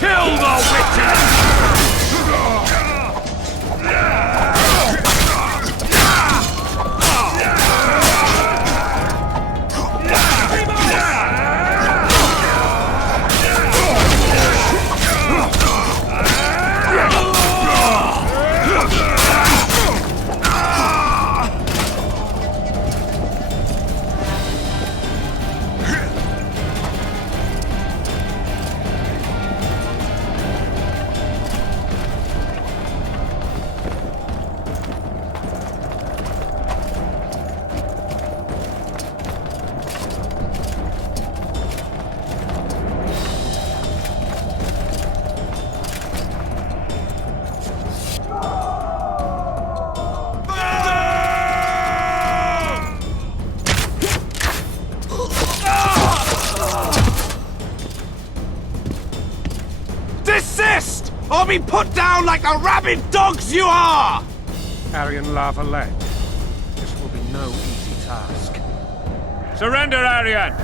Kill the witches! Desist! Or be put down like the rabid dogs you are! Aryan La Valette. This will be no easy task. Surrender, Aryan!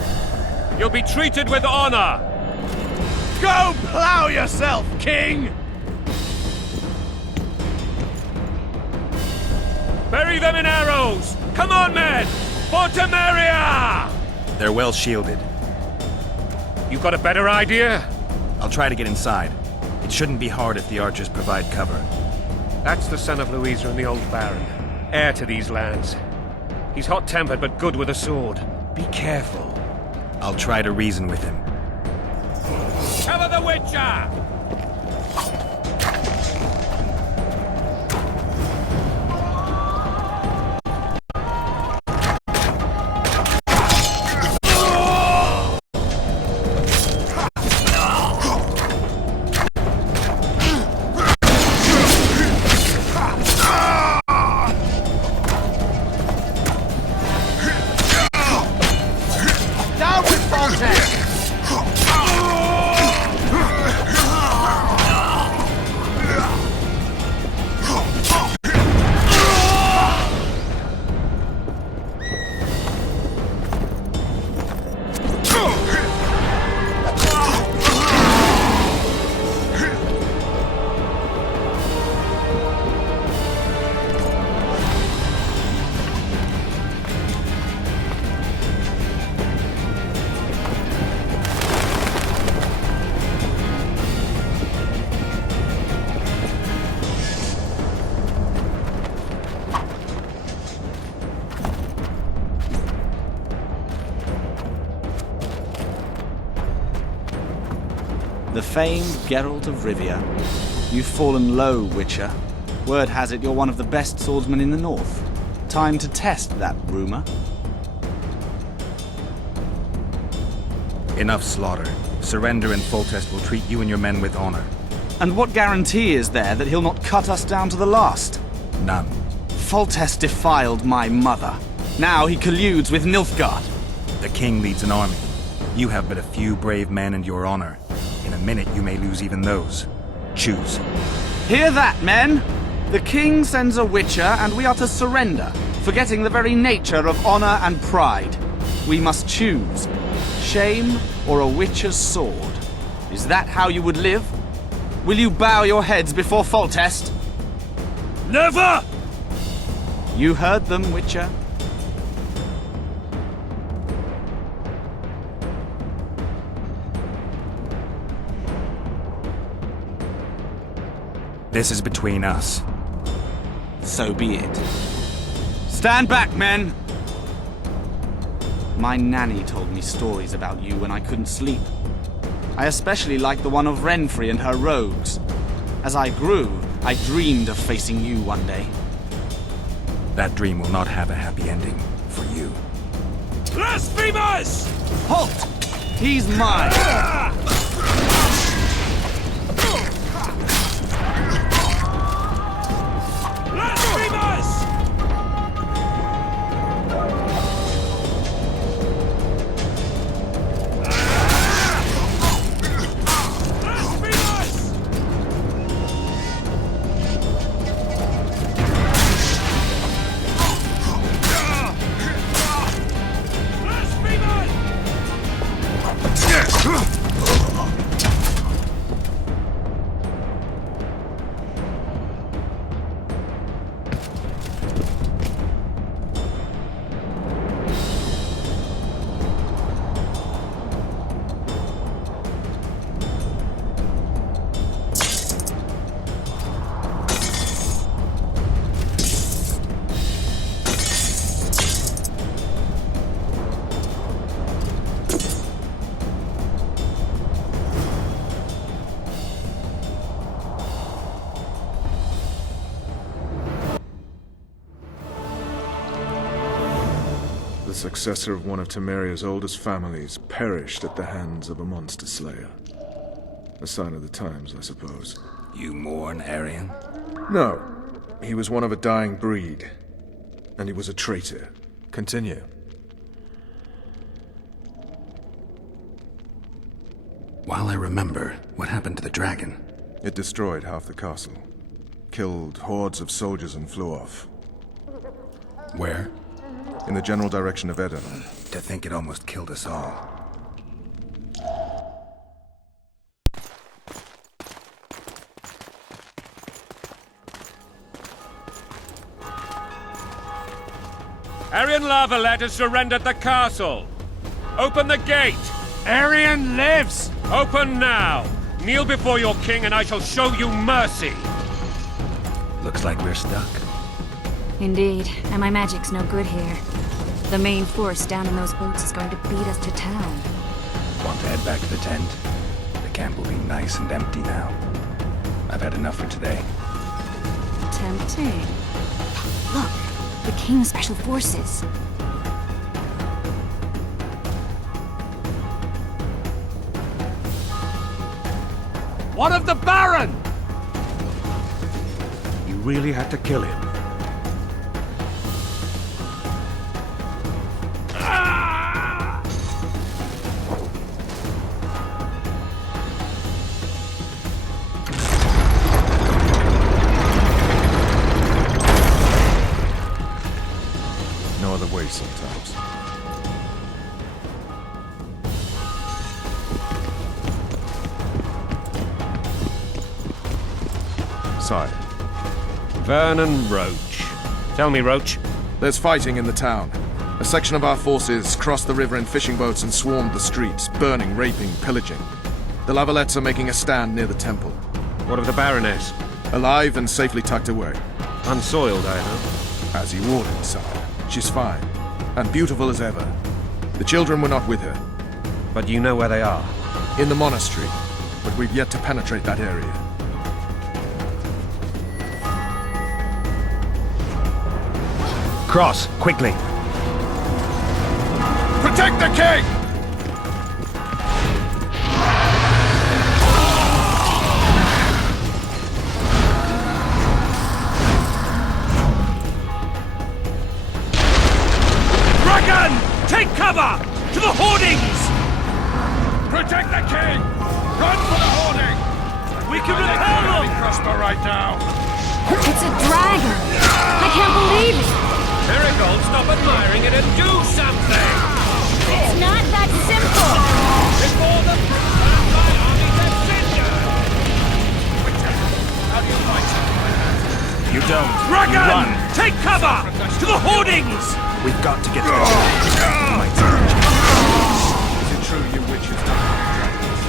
You'll be treated with honor! Go plow yourself, King! Bury them in arrows! Come on, men! For Temeria! They're well shielded. You got a better idea? I'll try to get inside. It shouldn't be hard if the archers provide cover. That's the son of Louisa and the old Baron. Heir to these lands. He's hot-tempered but good with a sword. Be careful. I'll try to reason with him. Cover the Witcher! Down with Fontaine! The famed Geralt of Rivia. You've fallen low, Witcher. Word has it you're one of the best swordsmen in the north. Time to test that rumor. Enough slaughter. Surrender and Foltest will treat you and your men with honor. And what guarantee is there that he'll not cut us down to the last? None. Foltest defiled my mother. Now he colludes with Nilfgaard. The king leads an army. You have but a few brave men and your honor. In a minute, you may lose even those. Choose. Hear that, men? The king sends a Witcher, and we are to surrender, forgetting the very nature of honor and pride. We must choose. Shame or a Witcher's sword. Is that how you would live? Will you bow your heads before Foltest? Never! You heard them, Witcher. This is between us. So be it. Stand back, men! My nanny told me stories about you when I couldn't sleep. I especially liked the one of Renfri and her rogues. As I grew, I dreamed of facing you one day. That dream will not have a happy ending for you. Blasphemers! Halt! He's mine! Blasphemers! Blasphemers! Blasphemers! successor of one of Temeria's oldest families perished at the hands of a monster slayer. A sign of the times, I suppose. You mourn, Arian? No. He was one of a dying breed. And he was a traitor. Continue. While I remember, what happened to the dragon? It destroyed half the castle. Killed hordes of soldiers and flew off. Where? In the general direction of Edda. To think it almost killed us all. Arian Lavalet has surrendered the castle. Open the gate. Arian lives! Open now. Kneel before your king and I shall show you mercy. Looks like we're stuck. Indeed, and my magic's no good here. The main force down in those boats is going to beat us to town. Want to head back to the tent? The camp will be nice and empty now. I've had enough for today. Tempting. Look, the King's Special Forces. What of the Baron? You really had to kill him. No other way sometimes. Sire. Vernon Roach. Tell me, Roach. There's fighting in the town. A section of our forces crossed the river in fishing boats and swarmed the streets, burning, raping, pillaging. The Lavalets are making a stand near the temple. What of the Baroness? Alive and safely tucked away. Unsoiled, I hope. As you ordered, sire. She's fine. And beautiful as ever. The children were not with her. But you know where they are. In the monastery. But we've yet to penetrate that area. Cross, quickly! Protect the king! Dragon! Take cover! To the hoardings! Protect the king! Run for the hoarding! We can repel them! Crossbow right now! It's a dragon! I can't believe it! Marigold, stop admiring it and do something! It's not that simple! Before the Vampire army gets injured! How do you fight something like that? You don't. Dragon! Run! Take cover! To the hoardings! We've got to get to the dragon. You might see the Is it true you witches don't like dragons?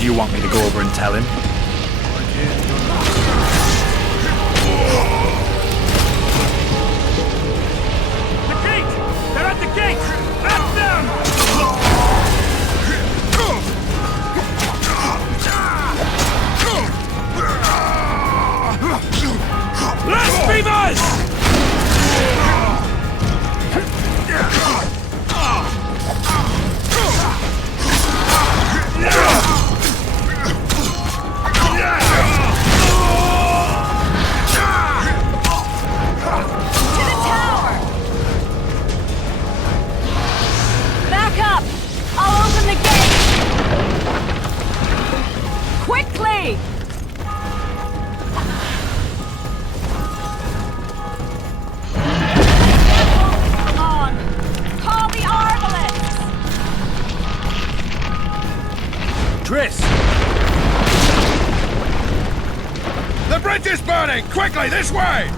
Do you want me to go over and tell him? The gate! They're at the gate! At them! Blasphemers! Back up! I'll open the gate! Quickly! On! Call the Arbalets! Triss! The bridge is burning! Quickly, this way!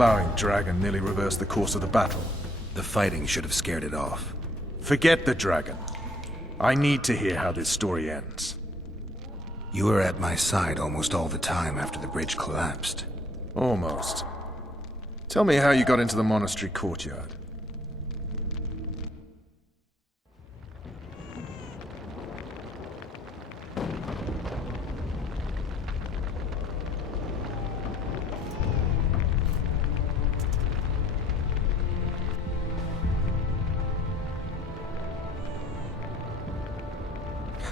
plowing dragon nearly reversed the course of the battle. The fighting should have scared it off. Forget the dragon. I need to hear how this story ends. You were at my side almost all the time after the bridge collapsed. Almost. Tell me how you got into the monastery courtyard.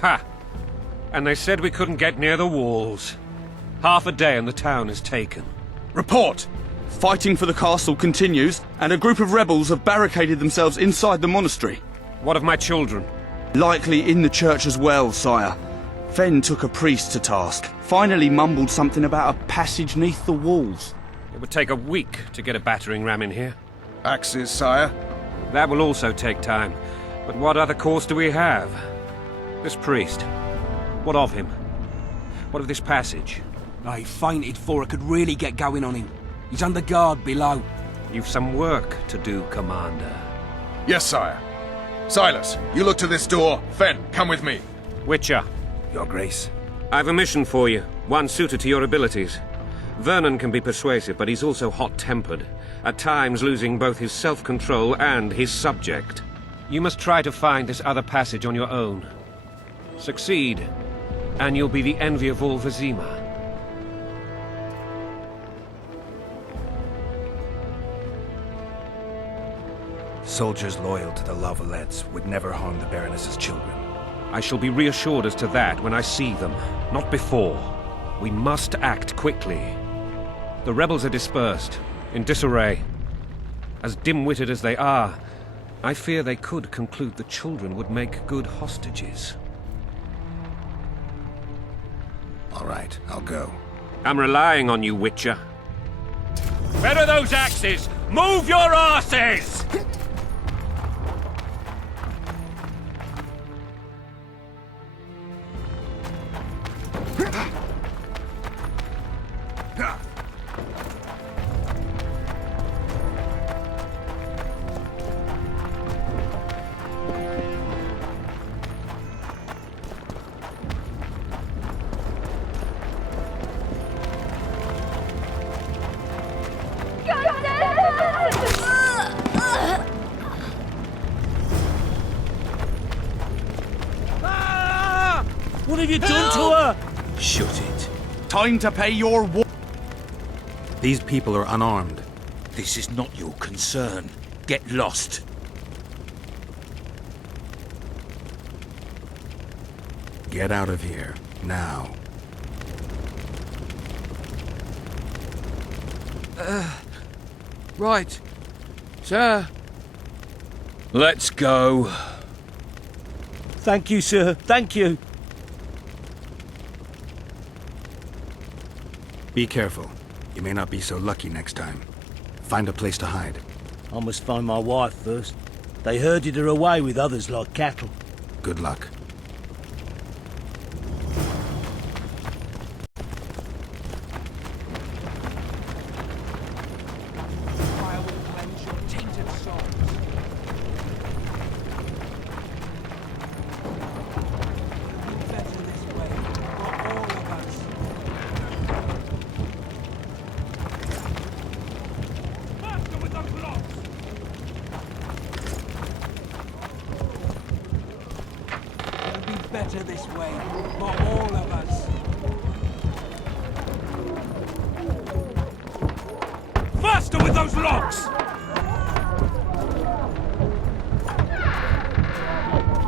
Ha! And they said we couldn't get near the walls. Half a day and the town is taken. Report! Fighting for the castle continues, and a group of rebels have barricaded themselves inside the monastery. What of my children? Likely in the church as well, sire. Fen took a priest to task. Finally mumbled something about a passage neath the walls. It would take a week to get a battering ram in here. Axes, sire? That will also take time. But what other course do we have? This priest. What of him? What of this passage? I fainted before I could really get going on him. He's under guard below. You've some work to do, Commander. Yes, sire. Silas, you look to this door. Fen, come with me. Witcher, Your Grace. I've a mission for you, one suited to your abilities. Vernon can be persuasive, but he's also hot-tempered, at times losing both his self-control and his subject. You must try to find this other passage on your own. Succeed, and you'll be the envy of all Vizima. Soldiers loyal to the Lavalettes would never harm the Baroness's children. I shall be reassured as to that when I see them, not before. We must act quickly. The rebels are dispersed, in disarray. As dim-witted as they are, I fear they could conclude the children would make good hostages. All right, I'll go. I'm relying on you, Witcher. Where are those axes? Move your asses! What have you done to her? Shut it. Time to pay your war. These people are unarmed. This is not your concern. Get lost. Get out of here, now. Right. Sir. Let's go. Thank you, sir. Thank you. Be careful. You may not be so lucky next time. Find a place to hide. I must find my wife first. They herded her away with others like cattle. Good luck. Better this way, for all of us. Faster with those logs!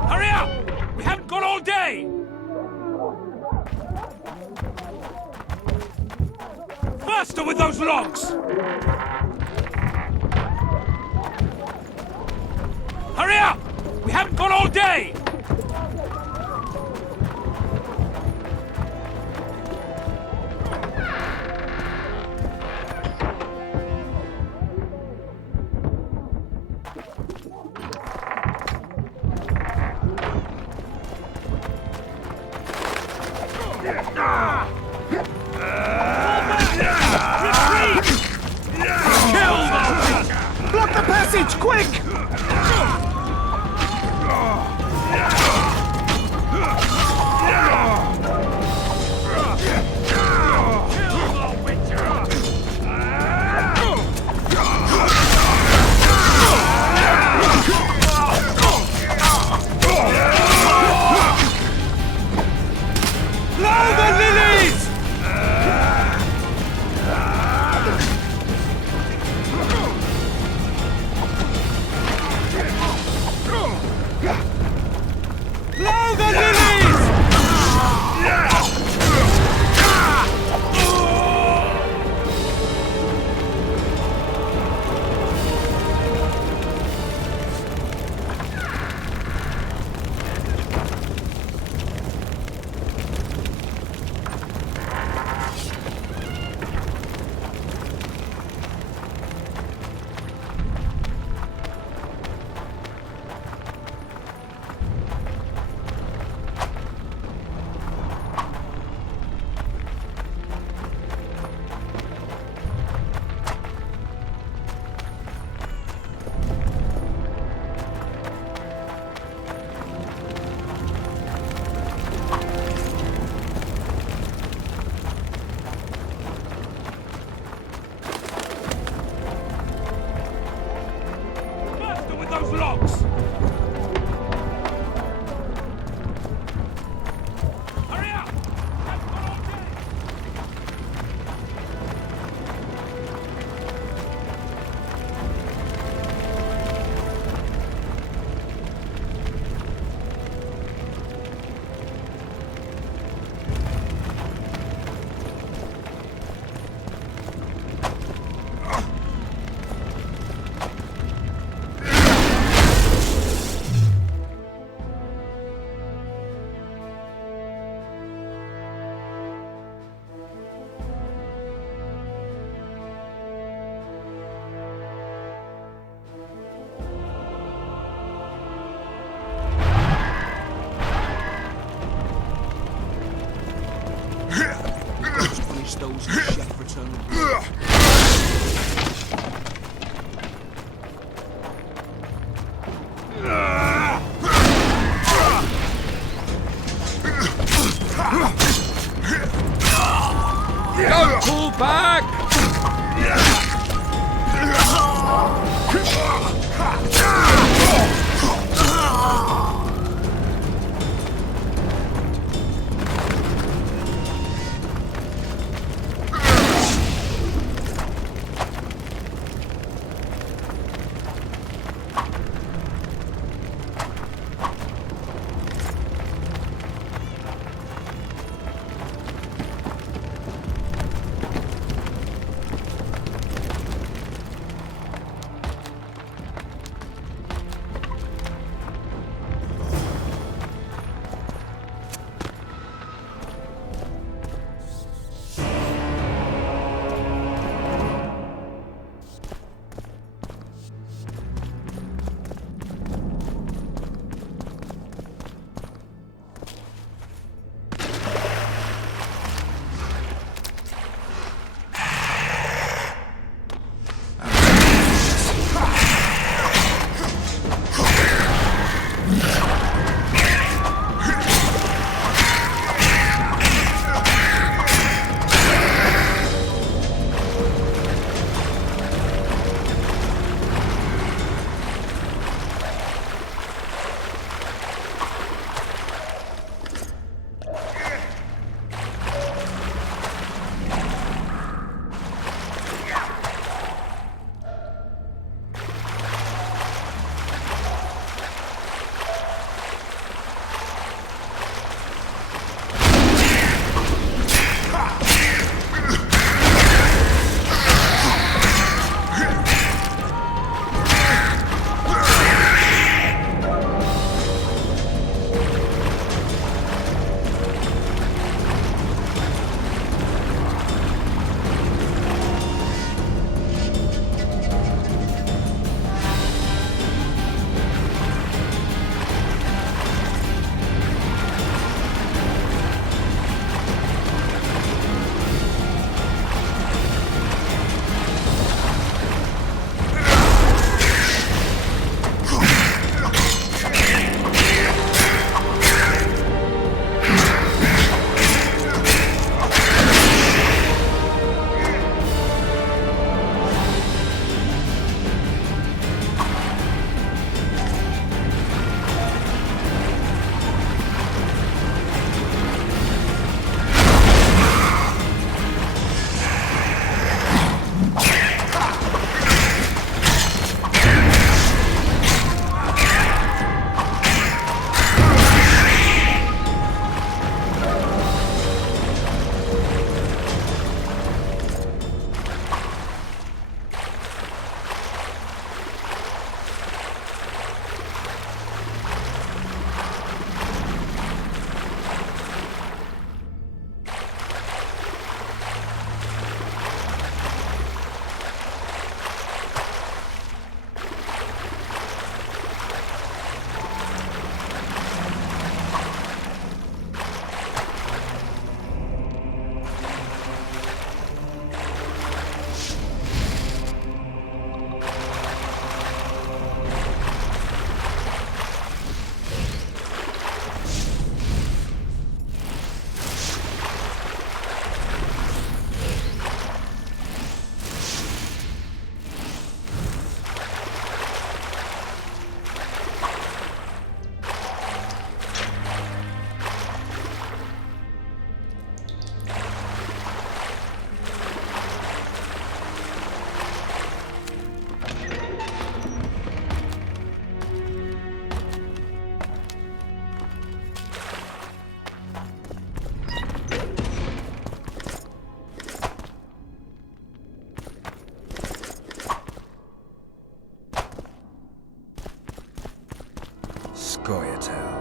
Hurry up! We haven't got all day! Faster with those logs! Hurry up! We haven't got all day! passage, quick! Blow the lilies! Blow the lilies! Faster with those locks! Hurry up! I've got all day! Punish those who chef return. Don't pull back! Goyatel.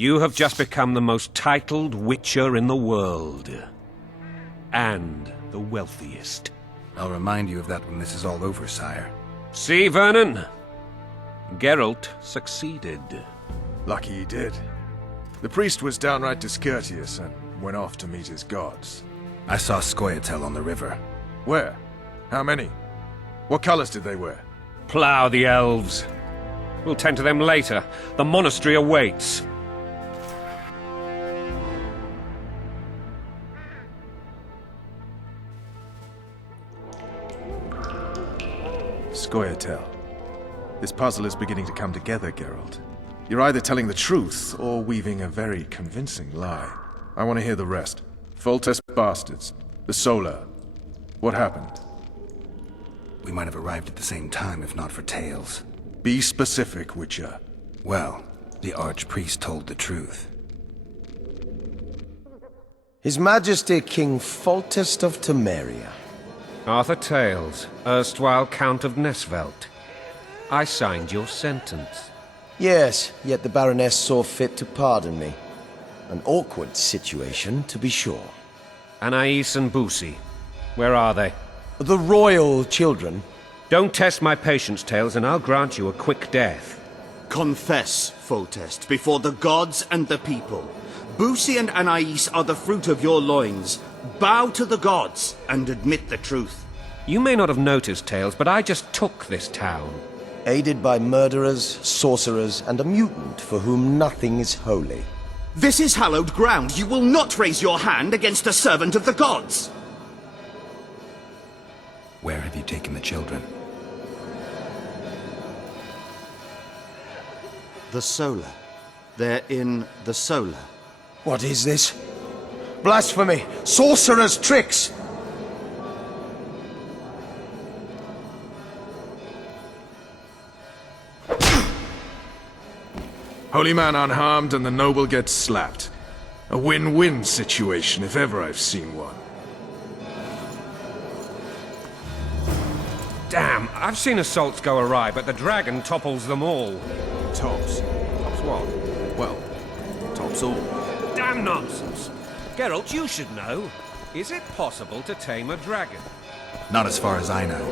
You have just become the most titled Witcher in the world. And the wealthiest. I'll remind you of that when this is all over, sire. See, Vernon? Geralt succeeded. Lucky he did. The priest was downright discourteous and went off to meet his gods. I saw Scoia'tael on the river. Where? How many? What colors did they wear? Plough the elves. We'll tend to them later. The monastery awaits. Scoia'tael. This puzzle is beginning to come together, Geralt. You're either telling the truth or weaving a very convincing lie. I want to hear the rest. Foltest bastards. The Solar. What happened? We might have arrived at the same time if not for tales. Be specific, Witcher. Well, the Archpriest told the truth. His Majesty King Foltest of Temeria. Arthur Tales, erstwhile Count of Nesvelt. I signed your sentence. Yes, yet the Baroness saw fit to pardon me. An awkward situation, to be sure. Anais and Boussy. Where are they? The royal children. Don't test my patience, Tales, and I'll grant you a quick death. Confess, Foltest, before the gods and the people. Boussy and Anais are the fruit of your loins. Bow to the gods and admit the truth. You may not have noticed, Tales, but I just took this town. Aided by murderers, sorcerers, and a mutant for whom nothing is holy. This is hallowed ground. You will not raise your hand against a servant of the gods. Where have you taken the children? The Solar. They're in the Solar. What is this? Blasphemy! Sorcerer's tricks! Holy man unharmed and the noble gets slapped. A win-win situation if ever I've seen one. Damn, I've seen assaults go awry, but the dragon topples them all. Tops. Tops what? Well, tops all. Damn nonsense! Geralt, you should know. Is it possible to tame a dragon? Not as far as I know.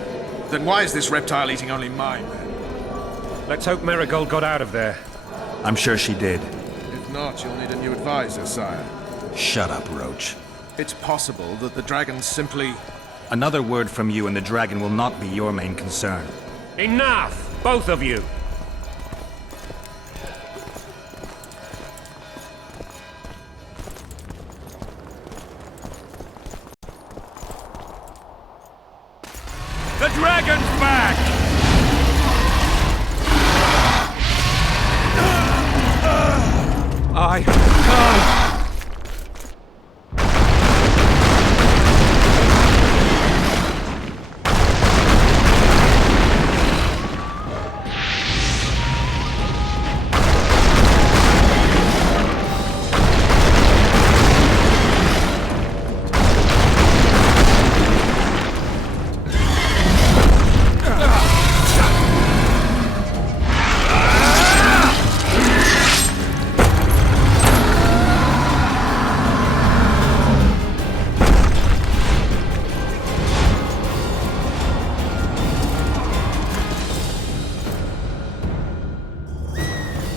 Then why is this reptile eating only mine, then? Let's hope Marigold got out of there. I'm sure she did. If not, you'll need a new advisor, sire. Shut up, Roach. It's possible that the dragon simply... Another word from you and the dragon will not be your main concern. Enough! Both of you! The dragon's back!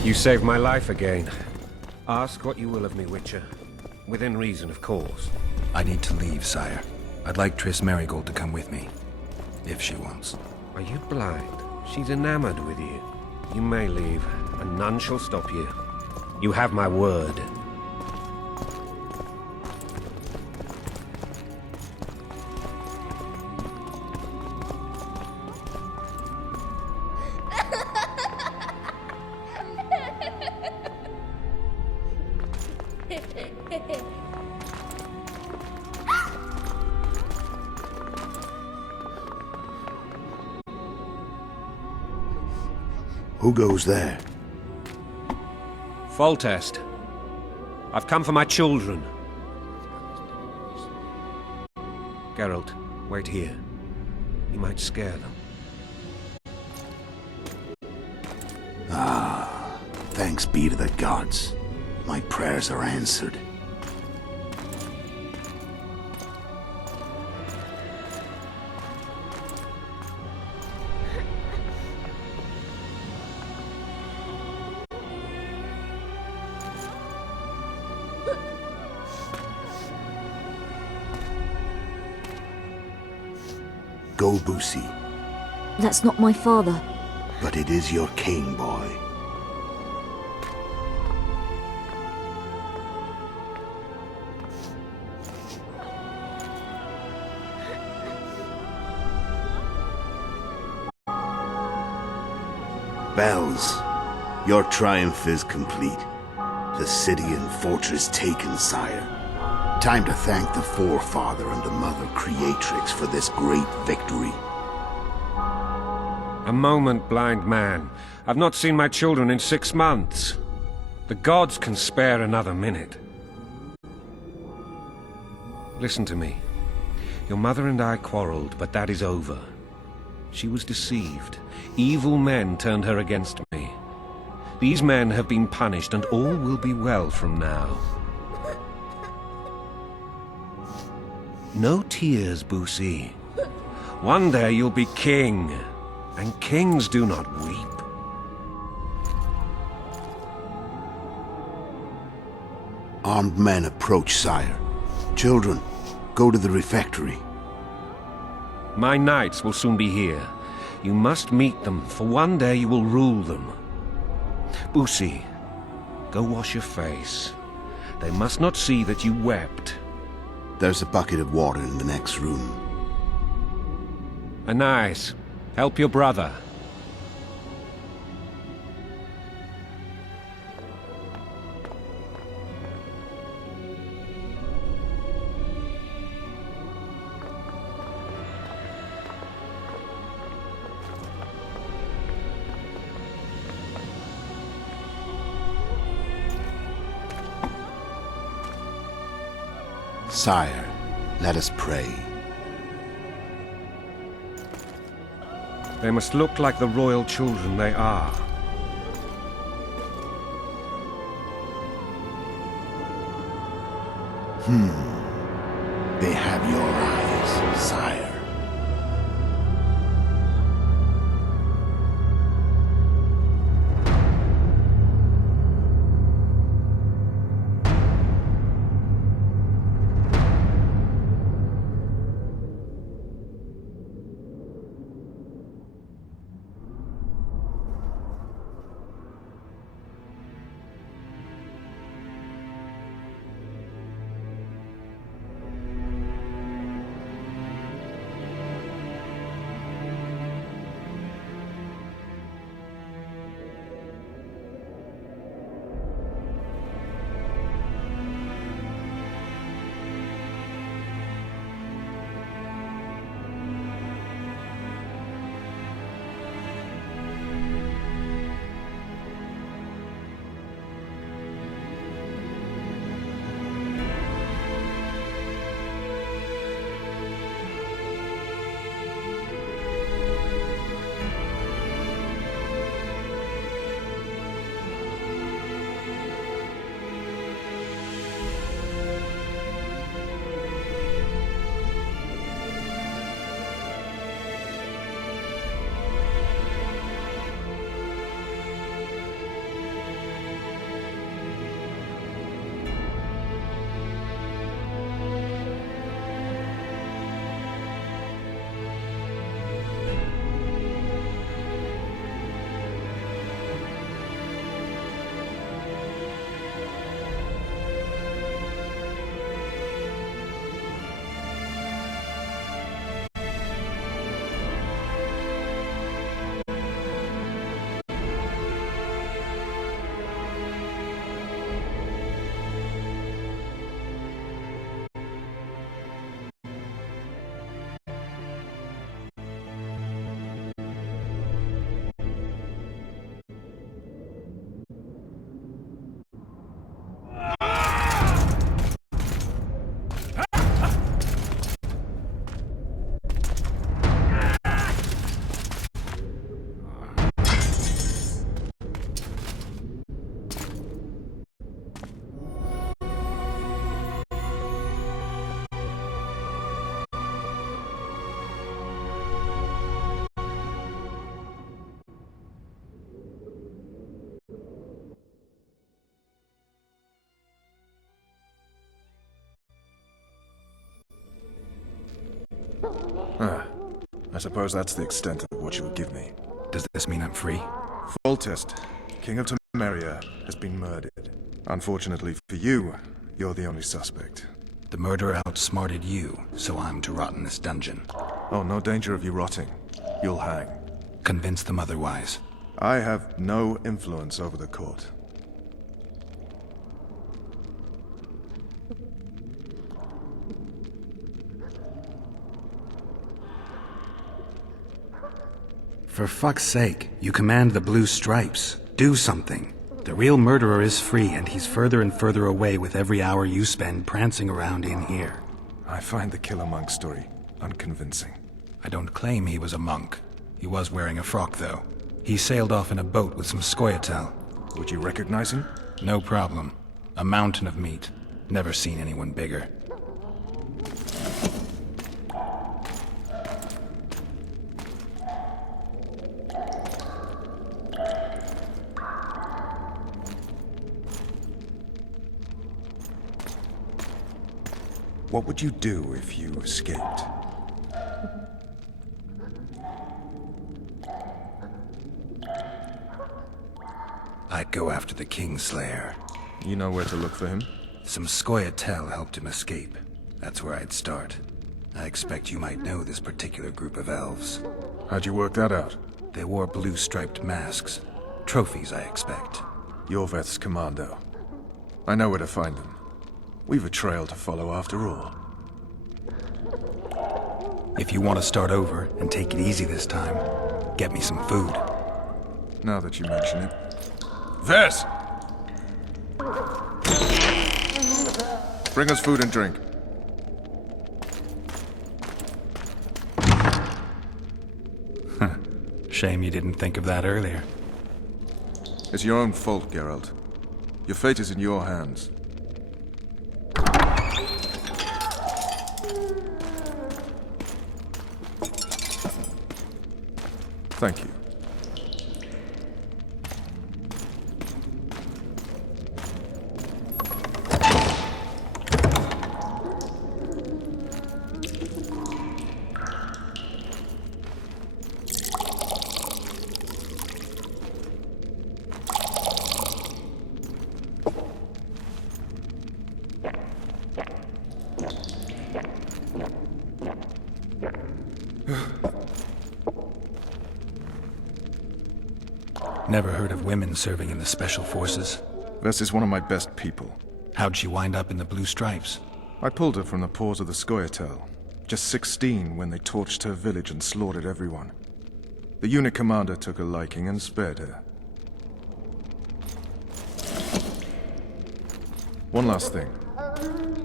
You saved my life again. Ask what you will of me, Witcher. Within reason, of course. I need to leave, sire. I'd like Triss Merigold to come with me. If she wants. Are you blind? She's enamored with you. You may leave, and none shall stop you. You have my word. Who goes there? Foltest. I've come for my children. Geralt, wait here. You might scare them. Thanks be to the gods. My prayers are answered. Go, Boosie. That's not my father. But it is your king, boy. Bells, your triumph is complete. The city and fortress taken, sire. Time to thank the Forefather and the Mother Creatrix for this great victory. A moment, blind man. I've not seen my children in 6 months. The gods can spare another minute. Listen to me. Your mother and I quarreled, but that is over. She was deceived. Evil men turned her against me. These men have been punished, and all will be well from now. No tears, Boosie. One day you'll be king, and kings do not weep. Armed men approach, sire. Children, go to the refectory. My knights will soon be here. You must meet them, for one day you will rule them. Boosie, go wash your face. They must not see that you wept. There's a bucket of water in the next room. Anais, help your brother. Sire, let us pray. They must look like the royal children they are. They have your eyes, sire. Ah, I suppose that's the extent of what you will give me. Does this mean I'm free? Foltest, King of Temeria, has been murdered. Unfortunately for you, you're the only suspect. The murderer outsmarted you, so I'm to rot in this dungeon. Oh, no danger of you rotting. You'll hang. Convince them otherwise. I have no influence over the court. For fuck's sake, you command the Blue Stripes. Do something. The real murderer is free, and he's further and further away with every hour you spend prancing around in here. I find the Killer Monk story unconvincing. I don't claim he was a monk. He was wearing a frock, though. He sailed off in a boat with some Scoia'tael. Would you recognize him? No problem. A mountain of meat. Never seen anyone bigger. What would you do if you escaped? I'd go after the Kingslayer. You know where to look for him? Some Scoia'tael helped him escape. That's where I'd start. I expect you might know this particular group of elves. How'd you work that out? They wore blue-striped masks. Trophies, I expect. Yorveth's commando. I know where to find them. We've a trail to follow after all. If you want to start over and take it easy this time, get me some food. Now that you mention it. Vess! Bring us food and drink. Shame you didn't think of that earlier. It's your own fault, Geralt. Your fate is in your hands. Thank you. Never heard of women serving in the Special Forces. Vess is one of my best people. How'd she wind up in the Blue Stripes? I pulled her from the paws of the Scoia'tael. Just 16 when they torched her village and slaughtered everyone. The unit commander took a liking and spared her. One last thing.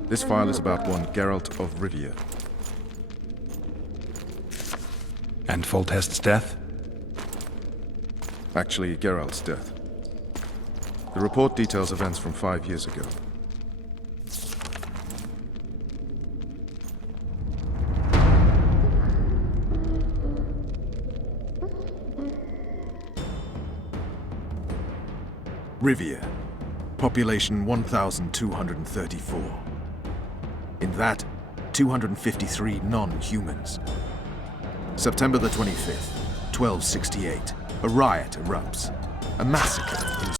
This file is about one Geralt of Rivia. And Foltest's death? Actually, Geralt's death. The report details events from 5 years ago. Rivia. Population 1,234. In that, 253 non-humans. September the 25th, 1268. A riot erupts. A massacre ensues.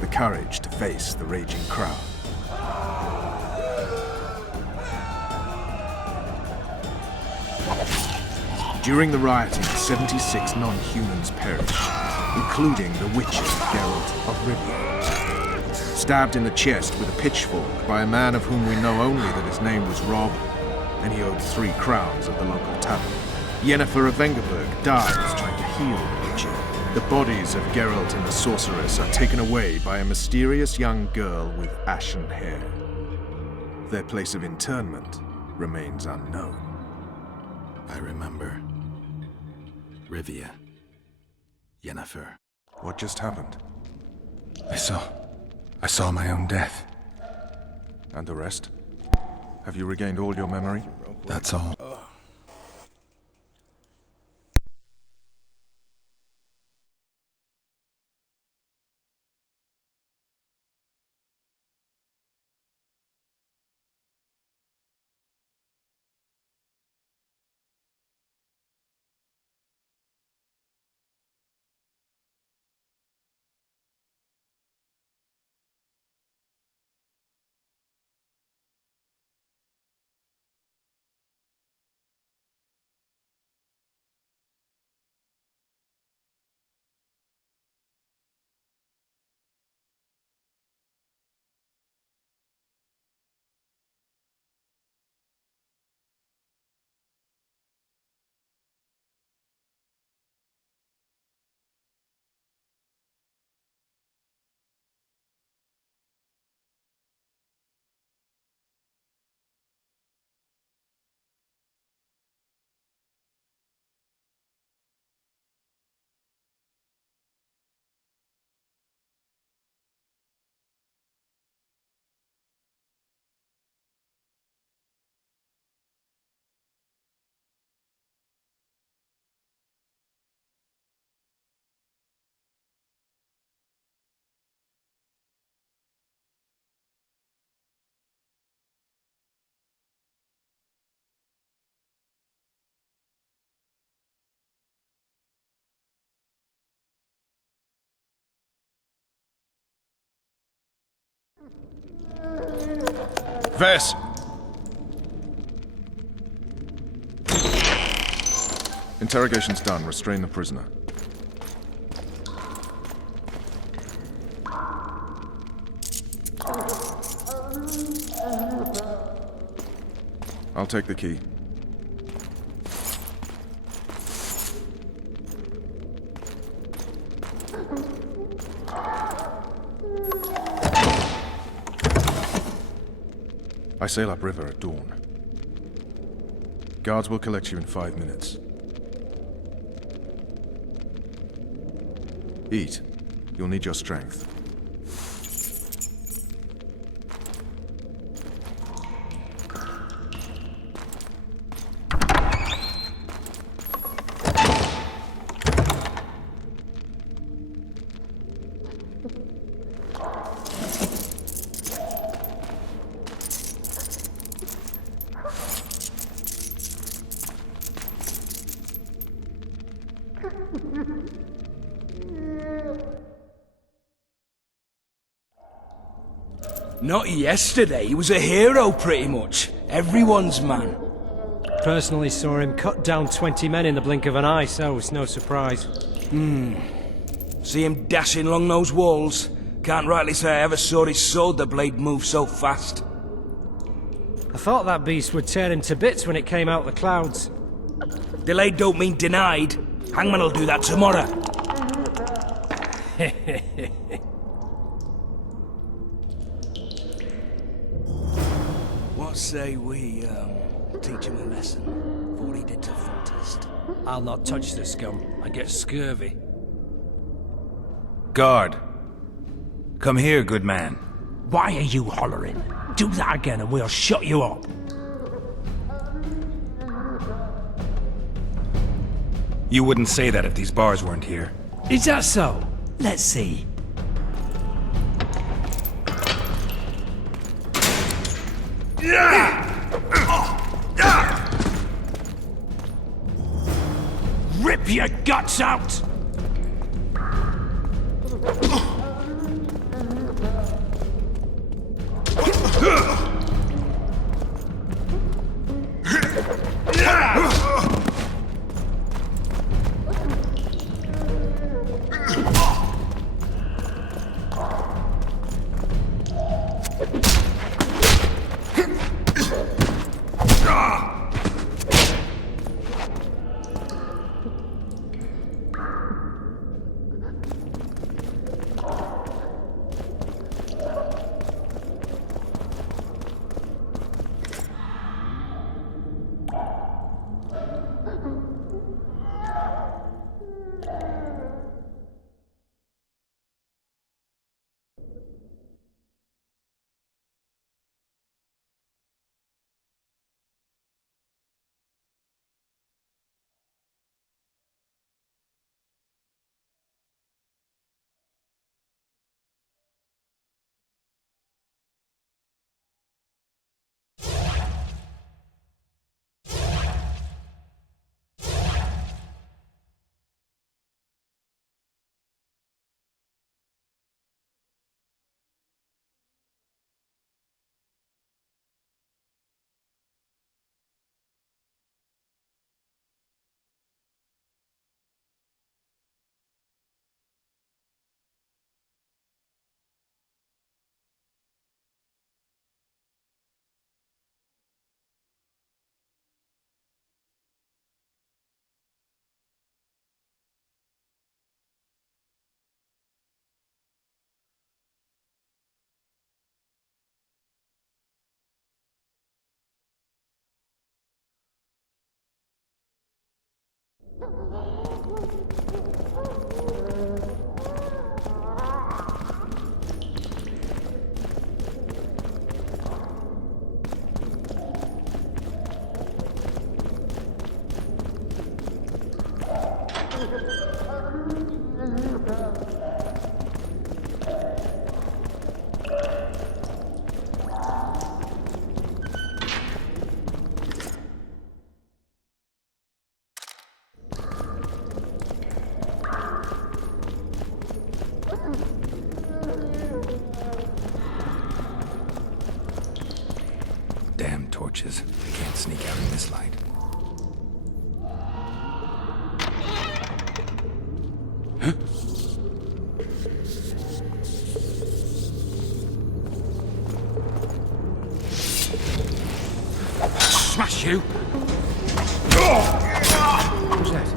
The courage to face the raging crowd. During the rioting, 76 non-humans perished, including the Witcher Geralt of Rivia. Stabbed in the chest with a pitchfork by a man of whom we know only that his name was Rob, and he owed 3 crowns at the local tavern. Yennefer of Vengerberg dies trying to heal the Witcher. The bodies of Geralt and the sorceress are taken away by a mysterious young girl with ashen hair. Their place of interment remains unknown. I remember. Rivia. Yennefer. What just happened? I saw my own death. And the rest? Have you regained all your memory? That's all. Confess! Interrogation's done. Restrain the prisoner. I'll take the key. I sail upriver at dawn. Guards will collect you in 5 minutes. Eat. You'll need your strength. Not yesterday, he was a hero pretty much. Everyone's man. Personally saw him cut down 20 men in the blink of an eye, so it's no surprise. See him dashing along those walls? Can't rightly say I ever saw his sword the blade move so fast. I thought that beast would tear him to bits when it came out the clouds. Delayed don't mean denied. Hangman'll do that tomorrow. What say we, teach him a lesson for what he did to Foltest? I'll not touch the scum. I get scurvy. Guard. Come here, good man. Why are you hollering? Do that again and we'll shut you up. You wouldn't say that if these bars weren't here. Is that so? Let's see. Rip your guts out! torches. I can't sneak out in this light. Smash you! Who's that?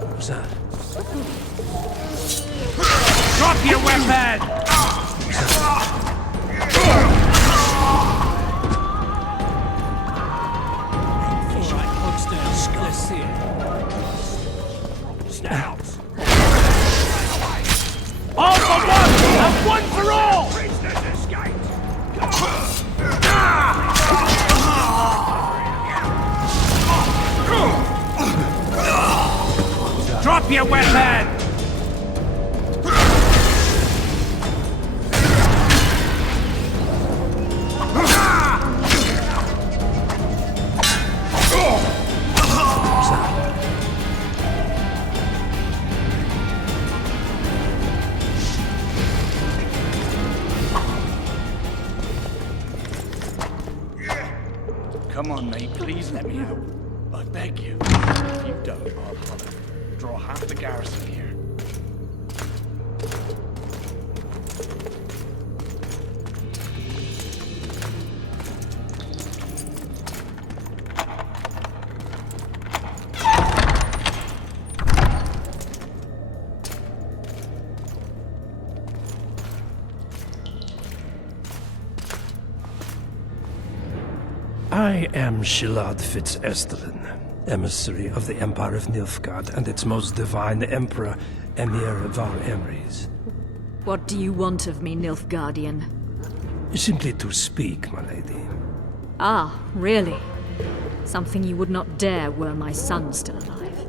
Who's that? Drop your weapon! All for one and one for all! Drop your weapon! Come on, mate, please let me out. I beg you. If you don't, I'll holler. Draw half the garrison here. I am Shilad Fitz-Estelin, emissary of the Empire of Nilfgaard and its most divine Emperor, Emir Var Emrys. What do you want of me, Nilfgaardian? Simply to speak, my lady. Ah, really? Something you would not dare were my son still alive.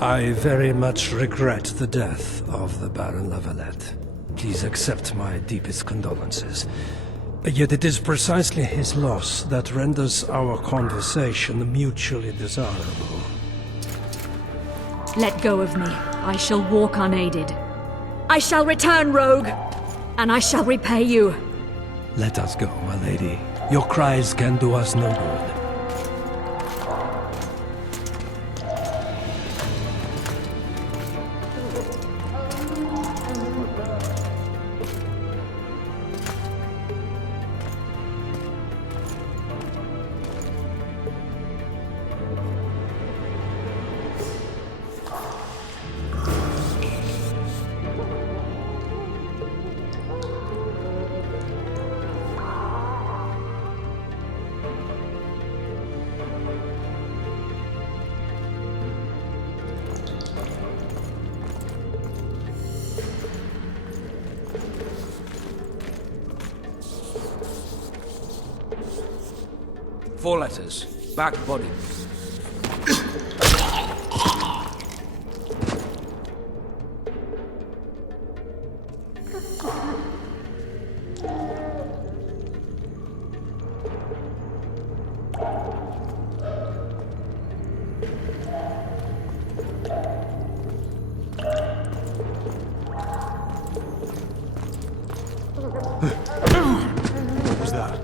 I very much regret the death of the Baron Lavalette. Please accept my deepest condolences. Yet it is precisely his loss that renders our conversation mutually desirable. Let go of me. I shall walk unaided. I shall return, rogue! And I shall repay you. Let us go, my lady. Your cries can do us no good. Four letters. Back body. What was that?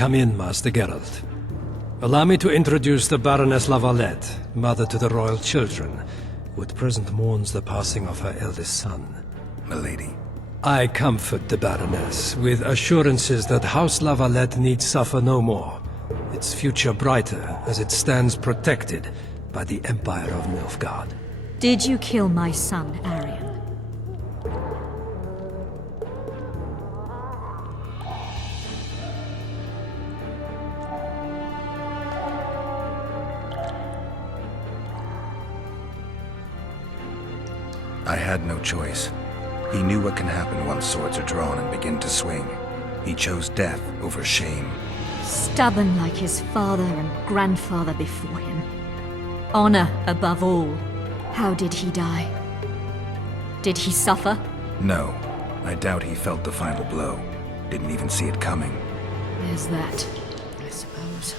Come in, Master Geralt. Allow me to introduce the Baroness La Valette, mother to the royal children, who at present mourns the passing of her eldest son. Milady. I comfort the Baroness with assurances that House La Valette need suffer no more, its future brighter as it stands protected by the Empire of Nilfgaard. Did you kill my son, Arion? I had no choice. He knew what can happen once swords are drawn and begin to swing. He chose death over shame. Stubborn like his father and grandfather before him. Honor above all. How did he die? Did he suffer? No. I doubt he felt the final blow. Didn't even see it coming. There's that, I suppose.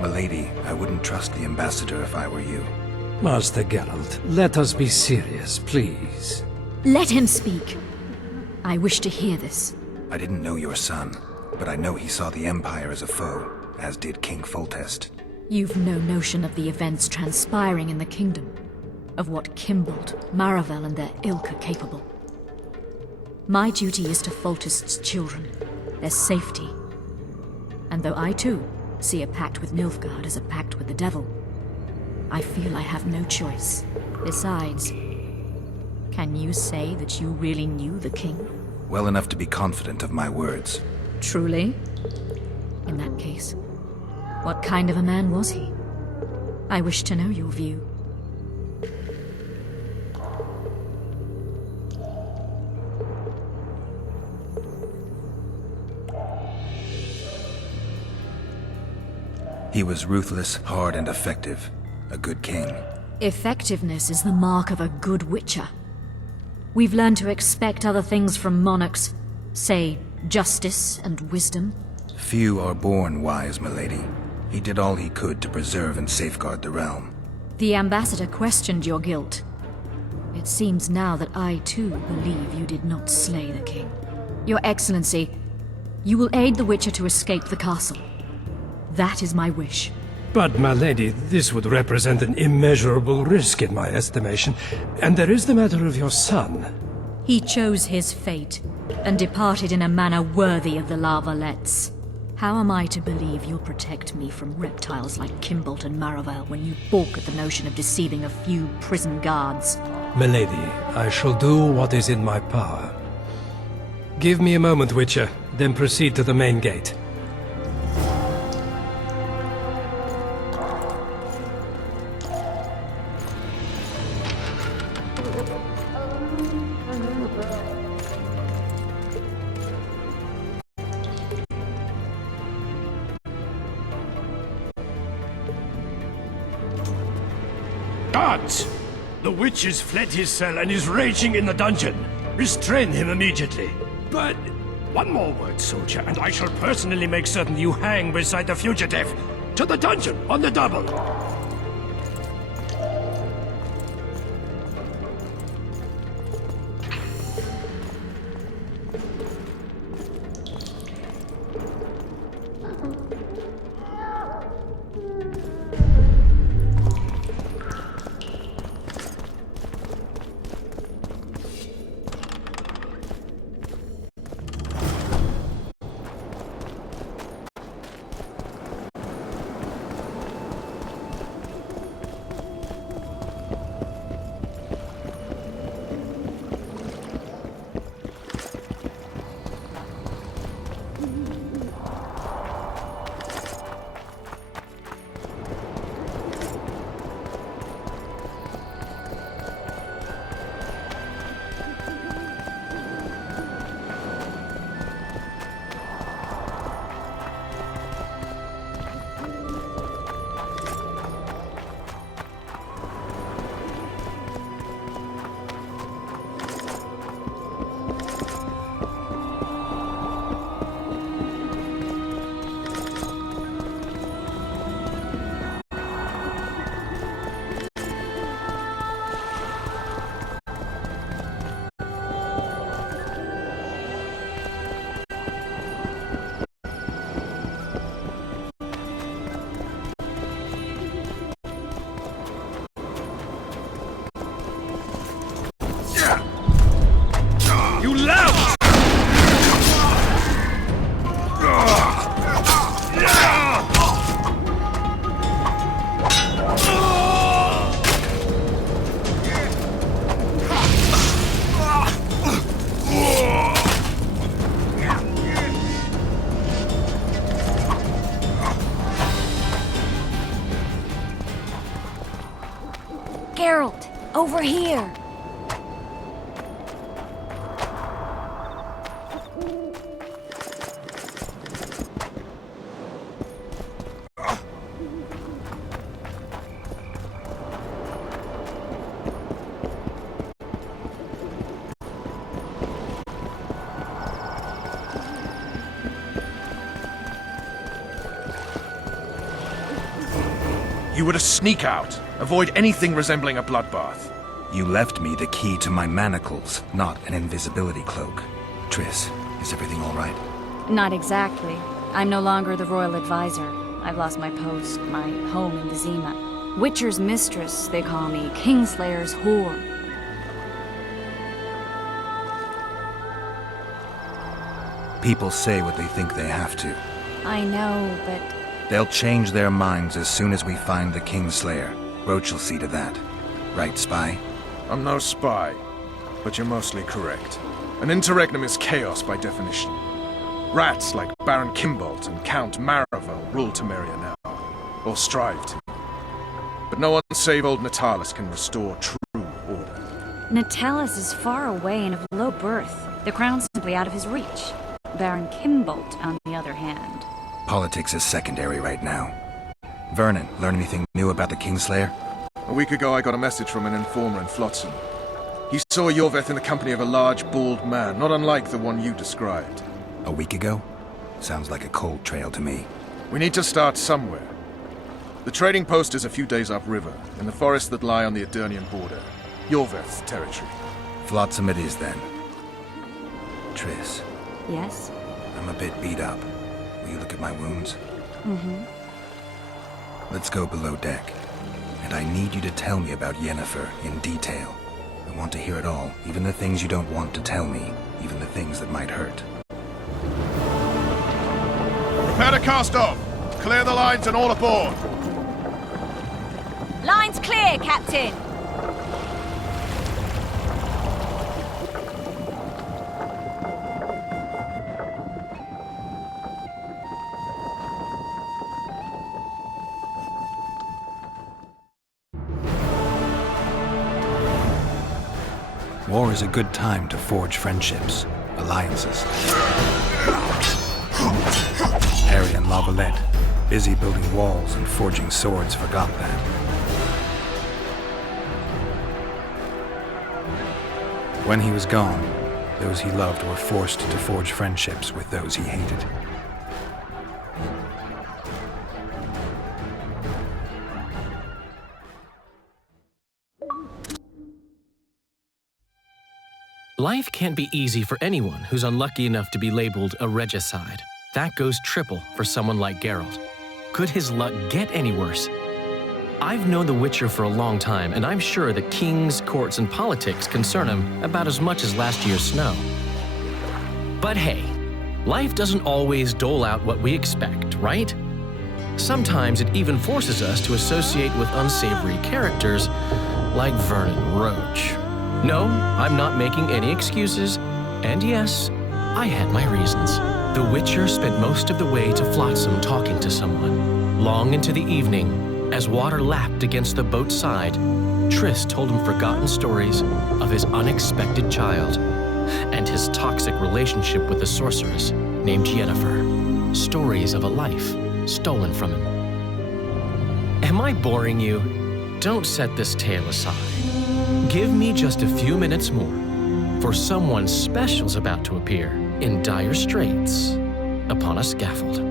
Milady, I wouldn't trust the ambassador if I were you. Master Geralt, let us be serious, please. Let him speak. I wish to hear this. I didn't know your son, but I know he saw the Empire as a foe, as did King Foltest. You've no notion of the events transpiring in the kingdom, of what Kimbold, Maravel, and their ilk are capable. My duty is to Foltest's children, their safety. And though I too see a pact with Nilfgaard as a pact with the devil, I feel I have no choice. Besides, can you say that you really knew the king? Well enough to be confident of my words. Truly? In that case, what kind of a man was he? I wish to know your view. He was ruthless, hard, and effective. A good king. Effectiveness is the mark of a good witcher. We've learned to expect other things from monarchs, say, justice and wisdom. Few are born wise, milady. He did all he could to preserve and safeguard the realm. The ambassador questioned your guilt. It seems now that I too believe you did not slay the king. Your Excellency, you will aid the Witcher to escape the castle. That is my wish. But, my lady, this would represent an immeasurable risk in my estimation. And there is the matter of your son. He chose his fate, and departed in a manner worthy of the La Valettes. How am I to believe you'll protect me from reptiles like Kimbolt and Maravel when you balk at the notion of deceiving a few prison guards? Milady, I shall do what is in my power. Give me a moment, Witcher, then proceed to the main gate. Guards! The witch has fled his cell and is raging in the dungeon. Restrain him immediately. But one more word, soldier, and I shall personally make certain you hang beside the fugitive. To the dungeon, on the double. You lout! Geralt, over here! You were to sneak out. Avoid anything resembling a bloodbath. You left me the key to my manacles, not an invisibility cloak. Triss, is everything all right? Not exactly. I'm no longer the royal advisor. I've lost my post, my home in Vizima. Witcher's mistress, they call me. Kingslayer's whore. People say what they think they have to. I know, but... They'll change their minds as soon as we find the Kingslayer. Roach will see to that. Right, Spy? I'm no spy, but you're mostly correct. An interregnum is chaos by definition. Rats like Baron Kimbolt and Count Maravel rule Temeria now, or strive to. But no one save old Natalis can restore true order. Natalis is far away and of low birth. The crown's simply out of his reach. Baron Kimbolt, on the other hand. Politics is secondary right now. Vernon, learn anything new about the Kingslayer? A week ago I got a message from an informer in Flotsam. He saw Yorveth in the company of a large, bald man, not unlike the one you described. A week ago? Sounds like a cold trail to me. We need to start somewhere. The trading post is a few days upriver, in the forests that lie on the Edirnian border. Yorveth's territory. Flotsam it is, then. Triss. Yes? I'm a bit beat up. Will you look at my wounds? Mm-hmm. Let's go below deck. And I need you to tell me about Yennefer in detail. I want to hear it all, even the things you don't want to tell me, even the things that might hurt. Prepare to cast off. Clear the lines and all aboard. Line's clear, Captain. War is a good time to forge friendships, alliances. Harry and La Valette, busy building walls and forging swords, forgot that. When he was gone, those he loved were forced to forge friendships with those he hated. Life can't be easy for anyone who's unlucky enough to be labeled a regicide. That goes triple for someone like Geralt. Could his luck get any worse? I've known The Witcher for a long time, and I'm sure that kings, courts, and politics concern him about as much as last year's snow. But hey, life doesn't always dole out what we expect, right? Sometimes it even forces us to associate with unsavory characters like Vernon Roche. No, I'm not making any excuses, and yes, I had my reasons. The Witcher spent most of the way to Flotsam talking to someone. Long into the evening, as water lapped against the boat's side, Triss told him forgotten stories of his unexpected child and his toxic relationship with a sorceress named Yennefer. Stories of a life stolen from him. Am I boring you? Don't set this tale aside. Give me just a few minutes more, for someone special's about to appear in dire straits upon a scaffold.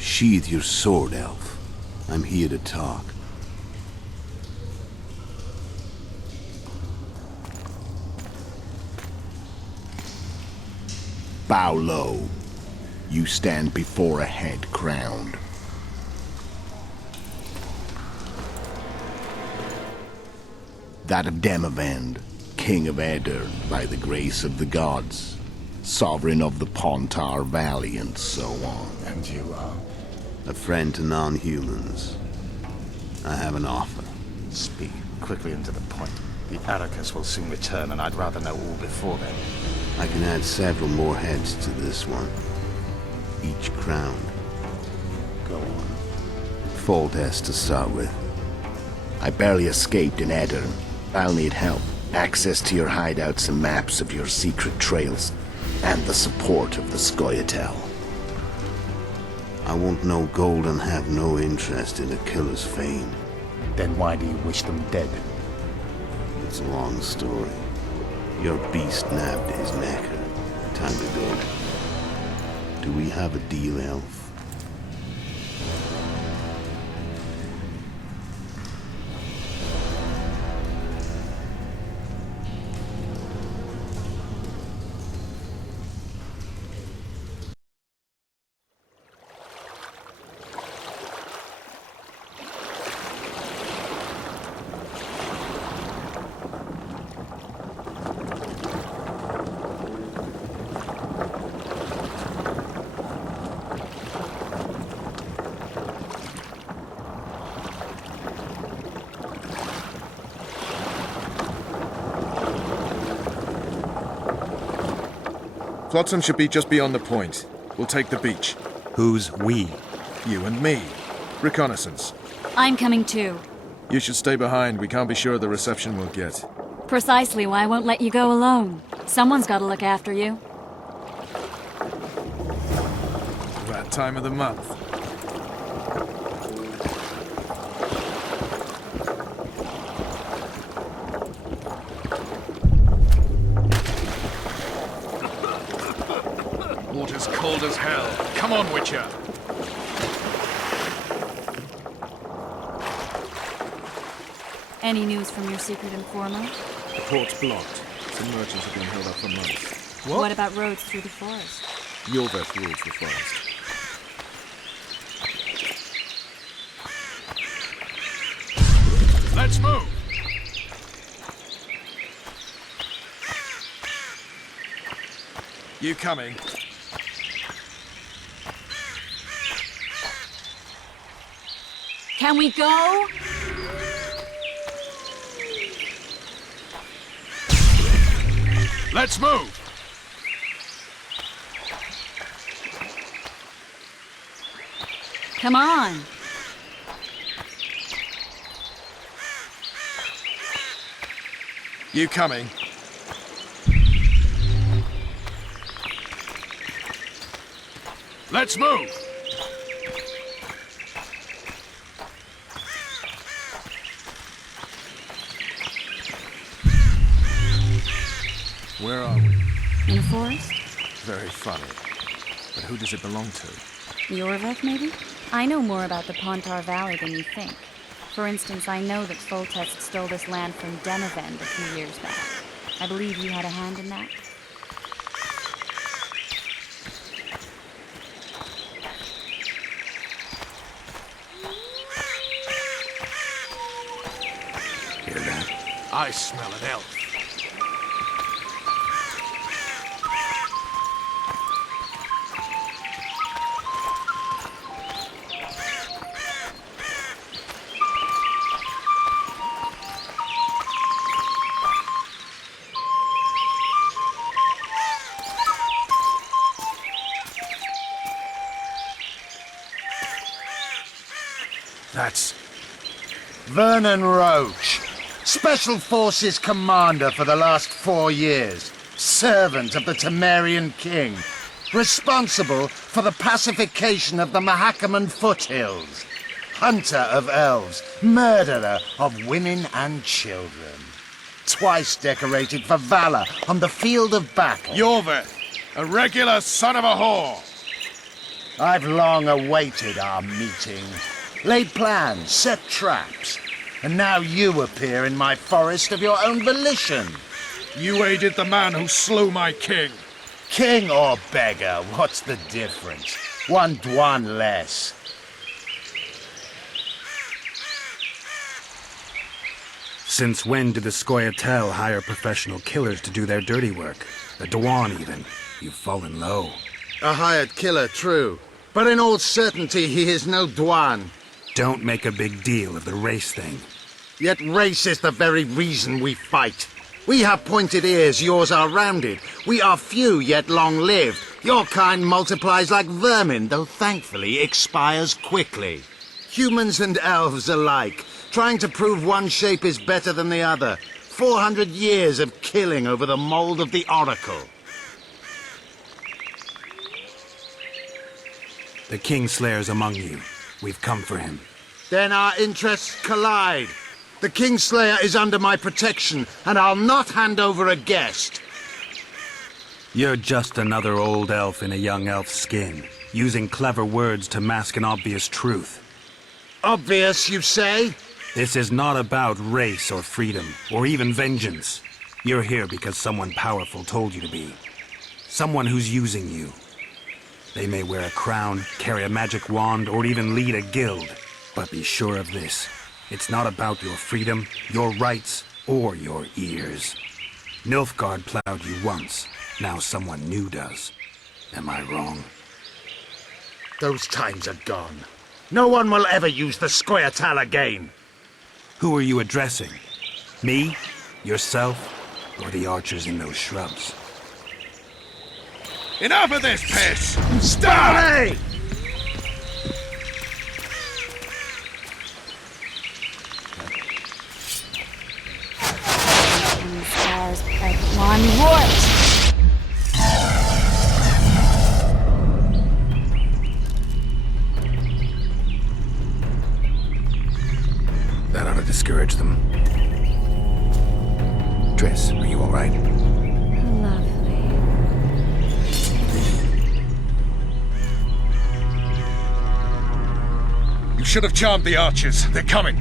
Sheathe your sword, Elf. I'm here to talk. Bow low. You stand before a head crowned. That of Demavend, King of Aedirn by the grace of the gods, sovereign of the Pontar Valley, and so on. And you are? A friend to non-humans. I have an offer. Speak quickly and to the point. The Arrakis will soon return, and I'd rather know all before then. I can add several more heads to this one. Each crowned. Go on. Foltest to start with. I barely escaped in Aedirn. I'll need help. Access to your hideouts and maps of your secret trails. And the support of the Scoia'tael. I want no gold and have no interest in a killer's fame. Then why do you wish them dead? It's a long story. Your beast nabbed his knacker. Time to go. Do we have a deal, Elf? Flotsam should be just beyond the point. We'll take the beach. Who's we? You and me. Reconnaissance. I'm coming too. You should stay behind. We can't be sure of the reception we'll get. Precisely why I won't let you go alone. Someone's got to look after you. That time of the month. Water's cold as hell. Come on, Witcher. Any news from your secret informant? The port's blocked. Some merchants have been held up for months. What about roads through the forest? Yorveth rules the forest. Let's move! You coming? Can we go? Let's move! Come on. You coming? Let's move! Where are we? In the forest? Very funny. But who does it belong to? Yorveth, maybe? I know more about the Pontar Valley than you think. For instance, I know that Foltest stole this land from Demavend a few years back. I believe you had a hand in that. Hear that? I smell an elf. That's... Vernon Roche, Special Forces Commander for the last 4 years, servant of the Temerian King, responsible for the pacification of the Mahakaman foothills, hunter of elves, murderer of women and children, twice decorated for valor on the field of battle. Yorveth, a regular son of a whore. I've long awaited our meeting. Laid plans, set traps, and now you appear in my forest of your own volition. You aided the man who slew my king. King or beggar, what's the difference? One Dwan less. Since when did the Scoia'tael hire professional killers to do their dirty work? The Dawan, even. You've fallen low. A hired killer, true. But in all certainty, he is no Dwan. Don't make a big deal of the race thing. Yet race is the very reason we fight. We have pointed ears, yours are rounded. We are few, yet long-lived. Your kind multiplies like vermin, though thankfully expires quickly. Humans and elves alike, trying to prove one shape is better than the other. 400 years of killing over the mold of the Oracle. The Kingslayer's among you. We've come for him. Then our interests collide. The Kingslayer is under my protection, and I'll not hand over a guest. You're just another old elf in a young elf's skin, using clever words to mask an obvious truth. Obvious, you say? This is not about race or freedom, or even vengeance. You're here because someone powerful told you to be. Someone who's using you. They may wear a crown, carry a magic wand, or even lead a guild. But be sure of this. It's not about your freedom, your rights, or your ears. Nilfgaard plowed you once. Now someone new does. Am I wrong? Those times are gone. No one will ever use the Scoia'tael again. Who are you addressing? Me? Yourself? Or the archers in those shrubs? Enough of this piss! Stop! And the stars like one wood. That ought to discourage them. Triss, are you all right? Lovely. You should have charmed the archers. They're coming.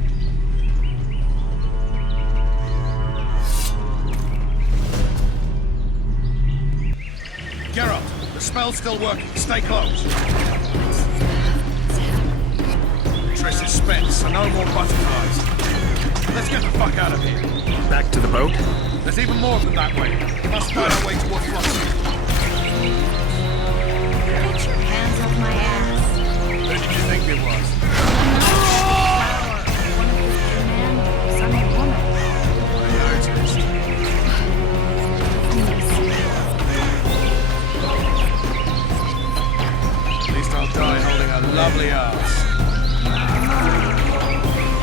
Geralt, the spell's still working. Stay close. Triss is spent, so no more butterflies. Let's get the fuck out of here. Back to the boat? There's even more than that way. We must find our way towards Flotsam. Get your hands off my ass. Who did you think it was? I'm a woman. I noticed. At least I'll die holding a lovely ass.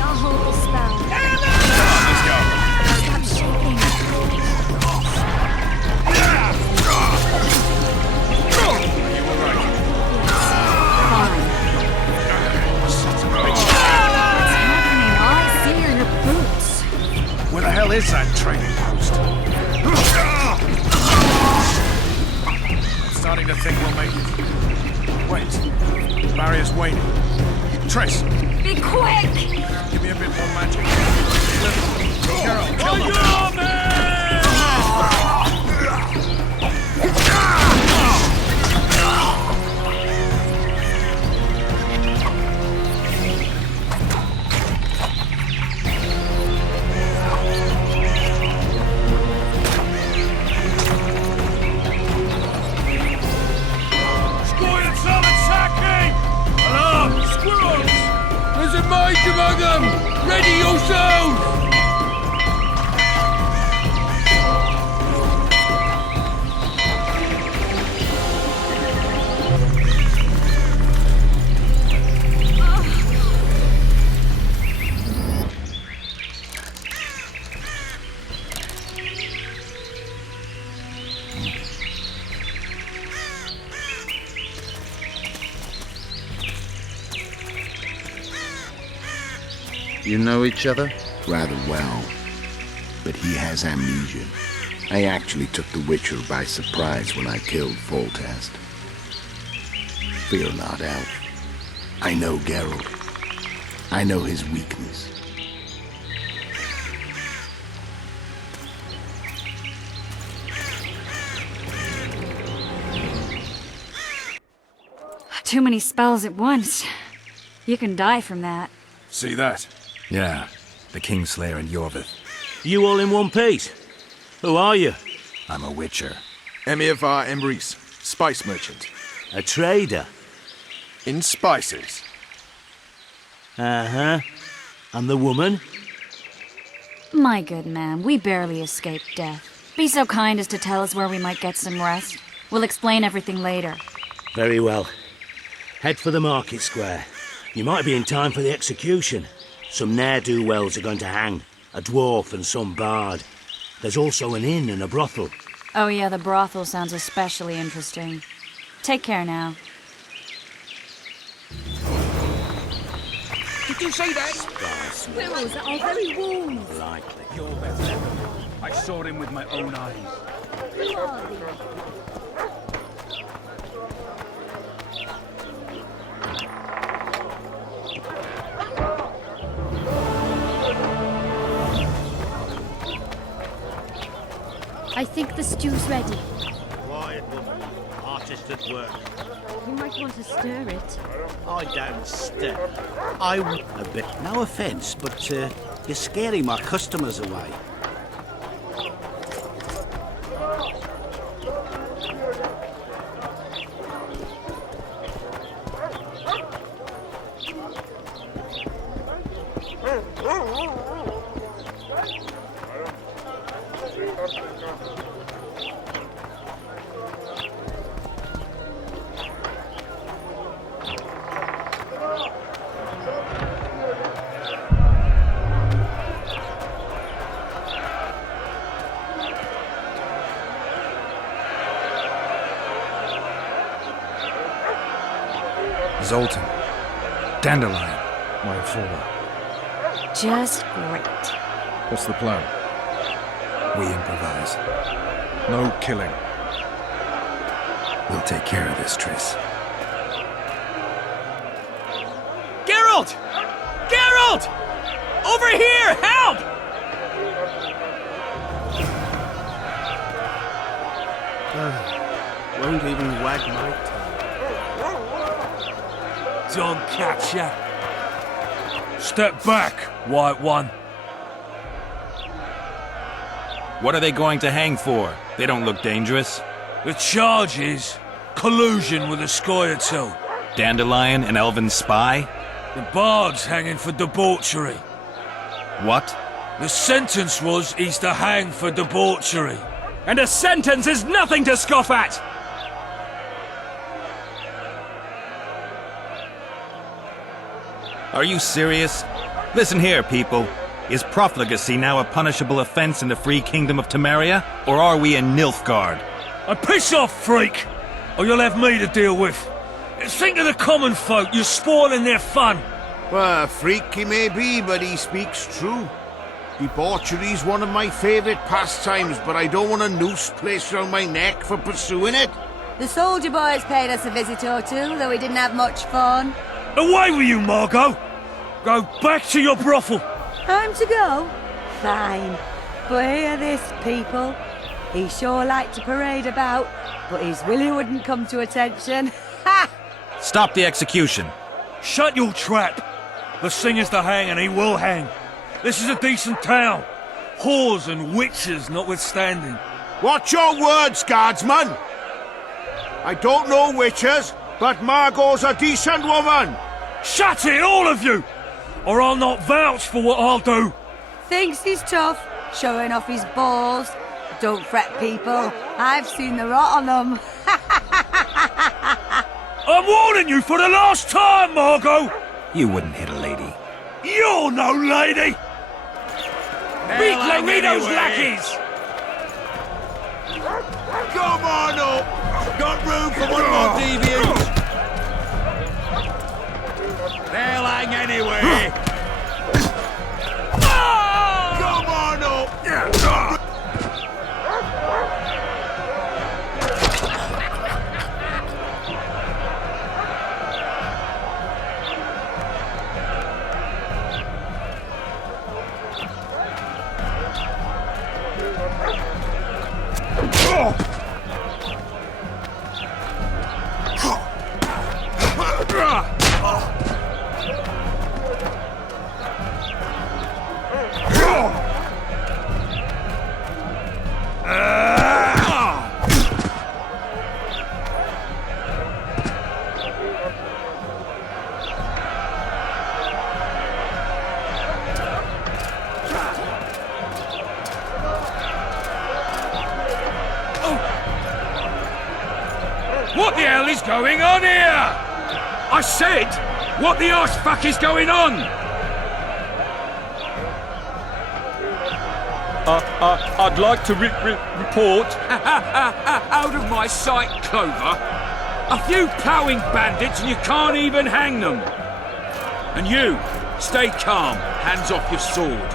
I'll hold the spell. Let's go. Stop shaking. You were right. Fine. What's happening? All I see are your boots. Where the hell is that trading post? I'm starting to think we'll make it. Wait. The barrier's waning. Triss, Be quick! give me a bit more magic. Geralt, kill them! Squirrels attacking! Alarm! Squirrels! There's a mage among them! Ready yourselves! You know each other? Rather well. But he has amnesia. I actually took the Witcher by surprise when I killed Foltest. Fear not, Elf. I know Geralt. I know his weakness. Too many spells at once. You can die from that. See that? Yeah, the Kingslayer and Yorvith. You all in one piece? Who are you? I'm a Witcher. Emir var Emrys, spice merchant. A trader? In spices. Uh-huh. And the woman? My good man, we barely escaped death. Be so kind as to tell us where we might get some rest. We'll explain everything later. Very well. Head for the market square. You might be in time for the execution. Some ne'er-do-wells are going to hang. A dwarf and some bard. There's also an inn and a brothel. Oh yeah, the brothel sounds especially interesting. Take care now. Did you say that? Squirrels are very warm. Likely. You're better. I saw him with my own eyes. Who are they? I think the stew's ready. Quiet, woman. Artist at work. You might want to stir it. I don't stir. A bit. No offence, but you're scaring my customers away. Zoltan. Dandelion. My informer. Just great. What's the plan? We improvise. No killing. We'll take care of this, Triss. Geralt! Geralt! Over here! Help! Won't even wag my tail. Don't catch ya. Step back, White One. What are they going to hang for? They don't look dangerous. The charge is collusion with a Scoia'tael. Dandelion, an elven spy? The bard's hanging for debauchery. What? The sentence was he's to hang for debauchery. And a sentence is nothing to scoff at! Are you serious? Listen here, people. Is profligacy now a punishable offense in the free kingdom of Temeria? Or are we in Nilfgaard? Piss off, freak! Or you'll have me to deal with. Think of the common folk, you're spoiling their fun. Well, a freak he may be, but he speaks true. Debauchery's one of my favourite pastimes, but I don't want a noose placed around my neck for pursuing it. The soldier boys paid us a visit or two, though we didn't have much fun. Away with you, Margot! Go back to your brothel! Time to go? Fine. But hear this, people. He sure liked to parade about, but his Willie wouldn't come to attention. Ha! Stop the execution. Shut your trap! The singer's to hang and he will hang. This is a decent town. Whores and witches notwithstanding. Watch your words, guardsman! I don't know witches, but Margot's a decent woman! Shut it, all of you! Or I'll not vouch for what I'll do! Thinks he's tough, showing off his balls. Don't fret, people. I've seen the rot on them. I'm warning you for the last time, Margot! You wouldn't hit a lady. You're no lady! Meet Laredo's lackeys! Come on up! Got room for one more deviant! They'll hang anyway! Come on up! What the hell is going on here? I said, what the arse fuck is going on? I'd like to report. Out of my sight, Clover. A few ploughing bandits and you can't even hang them. And you, Stay calm. Hands off your sword.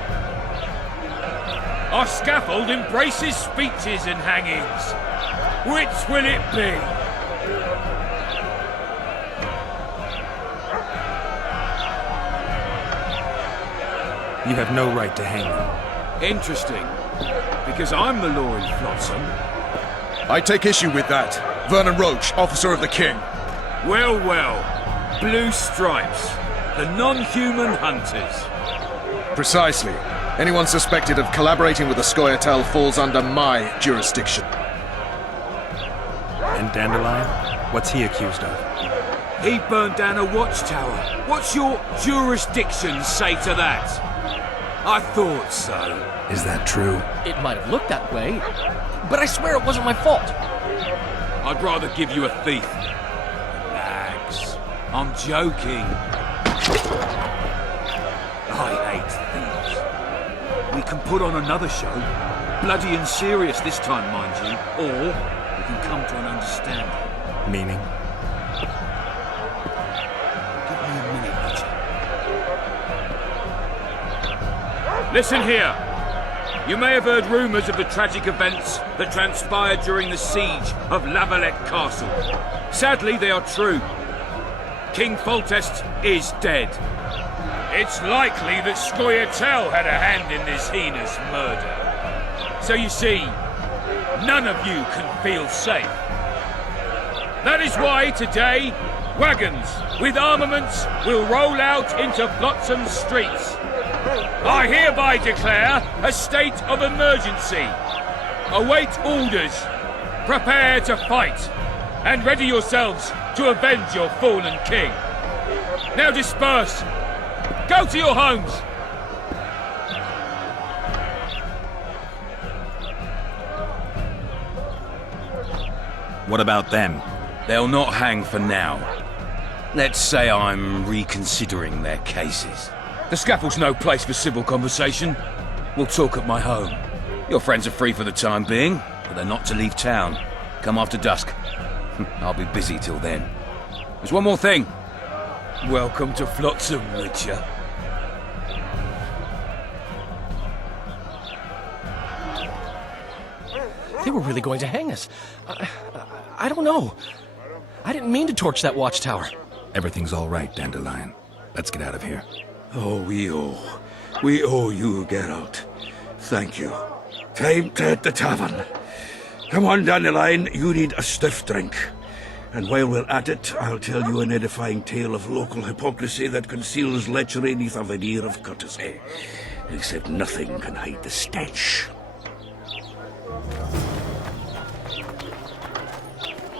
Our scaffold embraces speeches and hangings. Which will it be? You have no right to hang them. Interesting. Because I'm the law in Flotsam. I take issue with that. Vernon Roach, officer of the king. Well, well. Blue stripes. The non-human hunters. Precisely. Anyone suspected of collaborating with the Scoia'tael falls under my jurisdiction. And Dandelion? What's he accused of? He burned down a watchtower. What's your jurisdiction say to that? I thought so. Is that true? It might have looked that way, but I swear it wasn't my fault. I'd rather give you a thief. Relax. I'm joking. I hate thieves. We can put on another show. Bloody and serious this time, mind you. Or we can come to an understanding. Meaning? Give me a minute, Richard. Listen here. You may have heard rumours of the tragic events that transpired during the siege of La Valette Castle. Sadly, they are true. King Foltest is dead. It's likely that Scoia'tael had a hand in this heinous murder. So you see, none of you can feel safe. That is why today, wagons with armaments will roll out into Flotsam streets. I hereby declare a state of emergency. Await orders. Prepare to fight. And ready yourselves to avenge your fallen king. Now disperse. Go to your homes. What about them? They'll not hang for now. Let's say I'm reconsidering their cases. The scaffold's no place for civil conversation. We'll talk at my home. Your friends are free for the time being, but they're not to leave town. Come after dusk. I'll be busy till then. There's one more thing. Welcome to Flotsam, Witcher. They were really going to hang us. I don't know. I didn't mean to torch that watchtower. Everything's all right, Dandelion. Let's get out of here. Oh, we owe you, Geralt. Thank you. Time to hit the tavern. Come on, Dandelion, you need a stiff drink. And while we're at it, I'll tell you an edifying tale of local hypocrisy that conceals lechery neath a veneer of courtesy. Except nothing can hide the stench.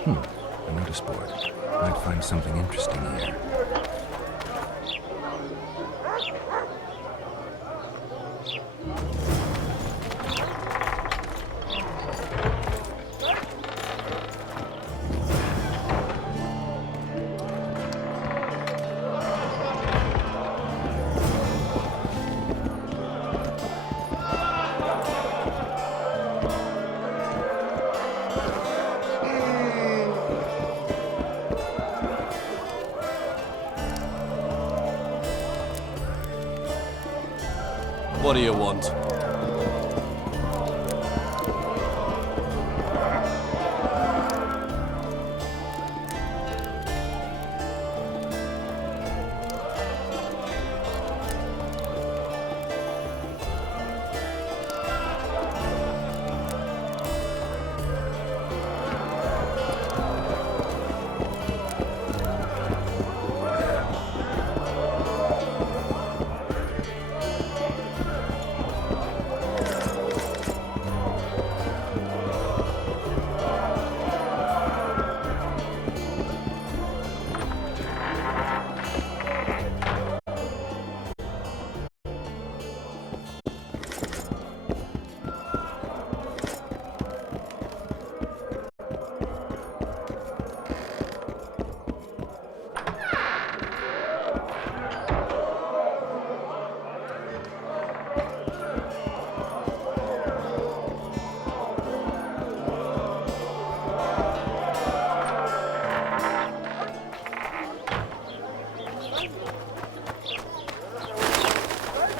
A notice board. Might find something interesting here. What do you want?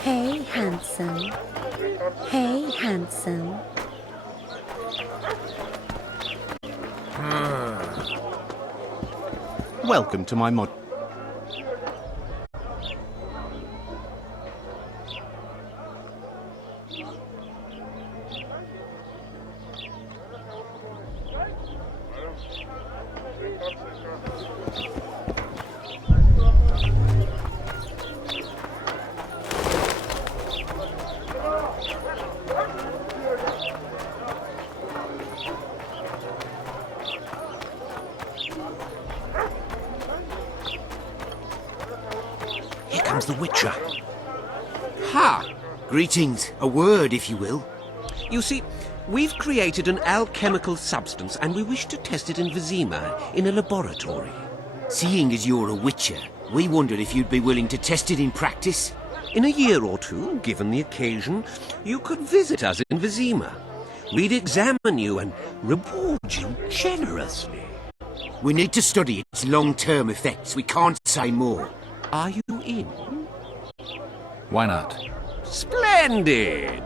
Hey, handsome. Hey, handsome. Welcome to my mod. Here comes the Witcher. Ha! Greetings. A word, if you will. You see, we've created an alchemical substance and we wish to test it in Vizima, in a laboratory. Seeing as you're a Witcher, we wondered if you'd be willing to test it in practice. In a year or two, given the occasion, you could visit us in Vizima. We'd examine you and reward you generously. We need to study its long-term effects. We can't say more. Are you in? Why not? Splendid!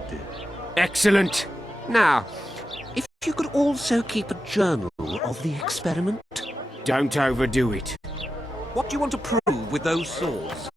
Excellent. Now, if you could also keep a journal of the experiment. Don't overdo it. What do you want to prove with those swords?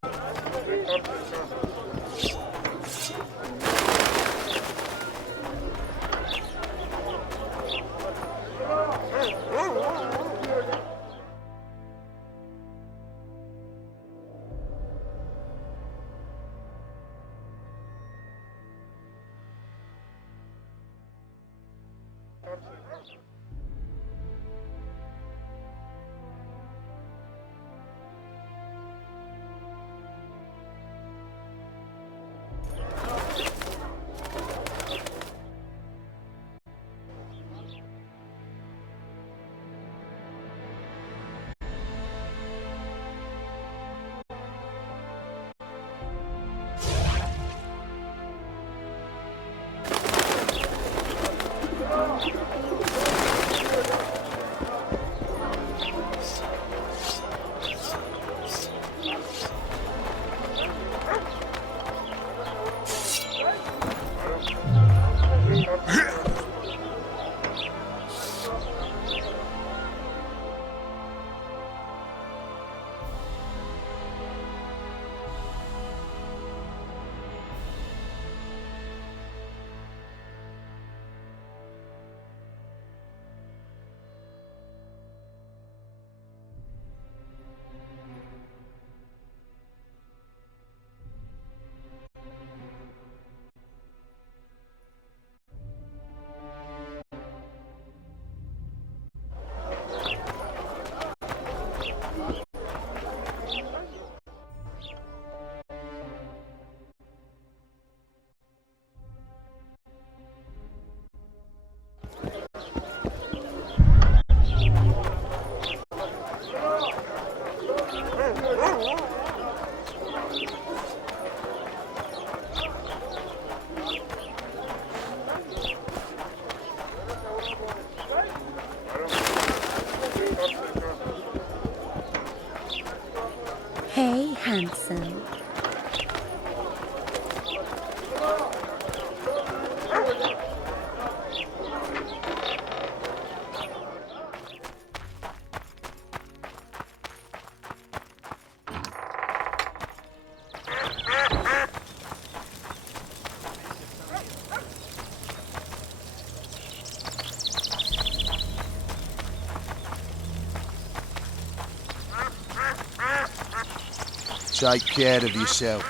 Hey, handsome. Take care of yourself.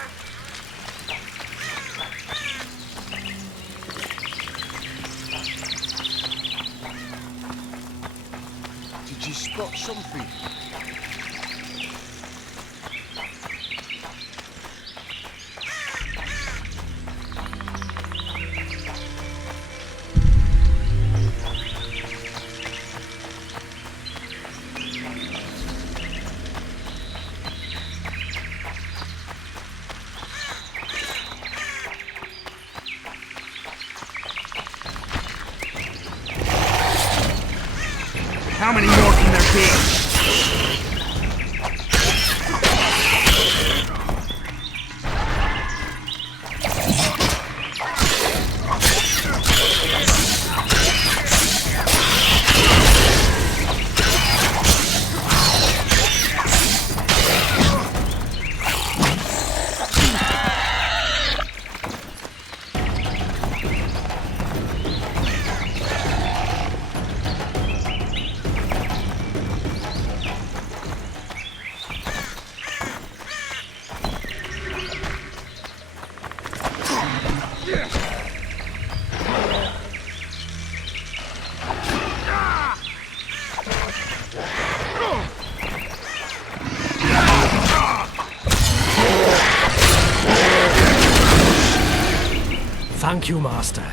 Did you spot something? Thank you, Master.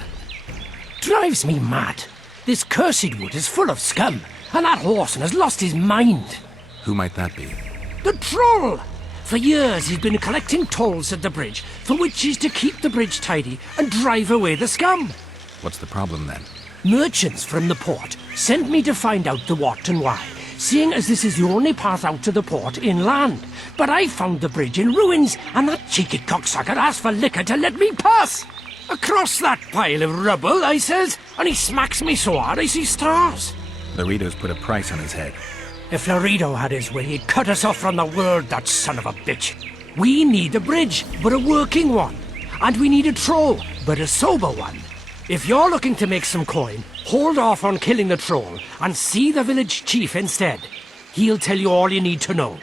Drives me mad. This cursed wood is full of scum, and that horseman has lost his mind. Who might that be? The troll! For years he's been collecting tolls at the bridge, for which he's to keep the bridge tidy and drive away the scum. What's the problem then? Merchants from the port sent me to find out the what and why, seeing as this is the only path out to the port inland. But I found the bridge in ruins, and that cheeky cocksucker asked for liquor to let me pass. Across that pile of rubble, I says, and he smacks me so hard I see stars. Laredo's put a price on his head. If Laredo had his way, he'd cut us off from the world, that son of a bitch. We need a bridge, but a working one. And we need a troll, but a sober one. If you're looking to make some coin, hold off on killing the troll and see the village chief instead. He'll tell you all you need to know.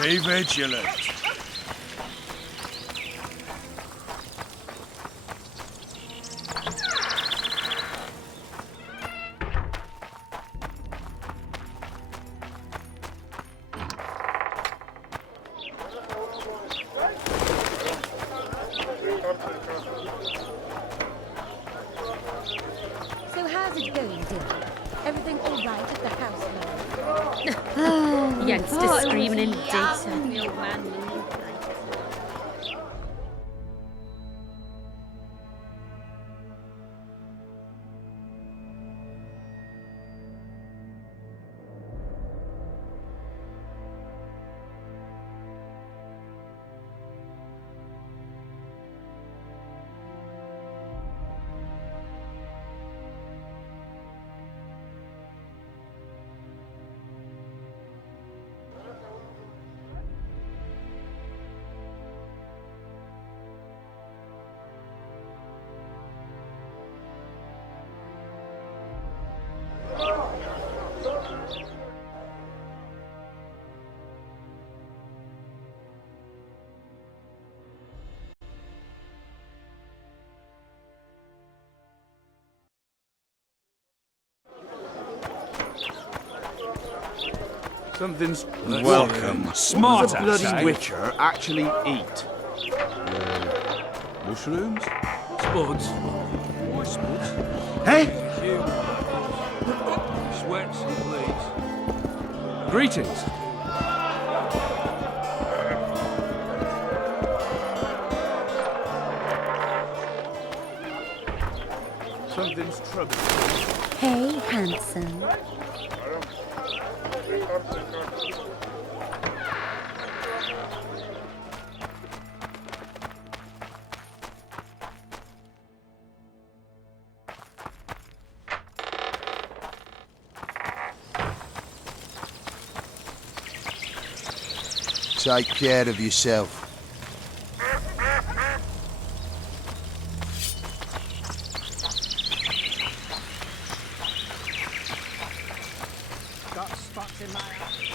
Be vigilant. Youngsters screaming in daytime. Something's welcome. Smart What does a bloody bloody witcher actually eat? Mushrooms? Spuds. Why spuds? Hey? Sweats and bleeds. Greetings. Something's trouble. Hey, handsome. Take care of yourself. Got spots in my eye.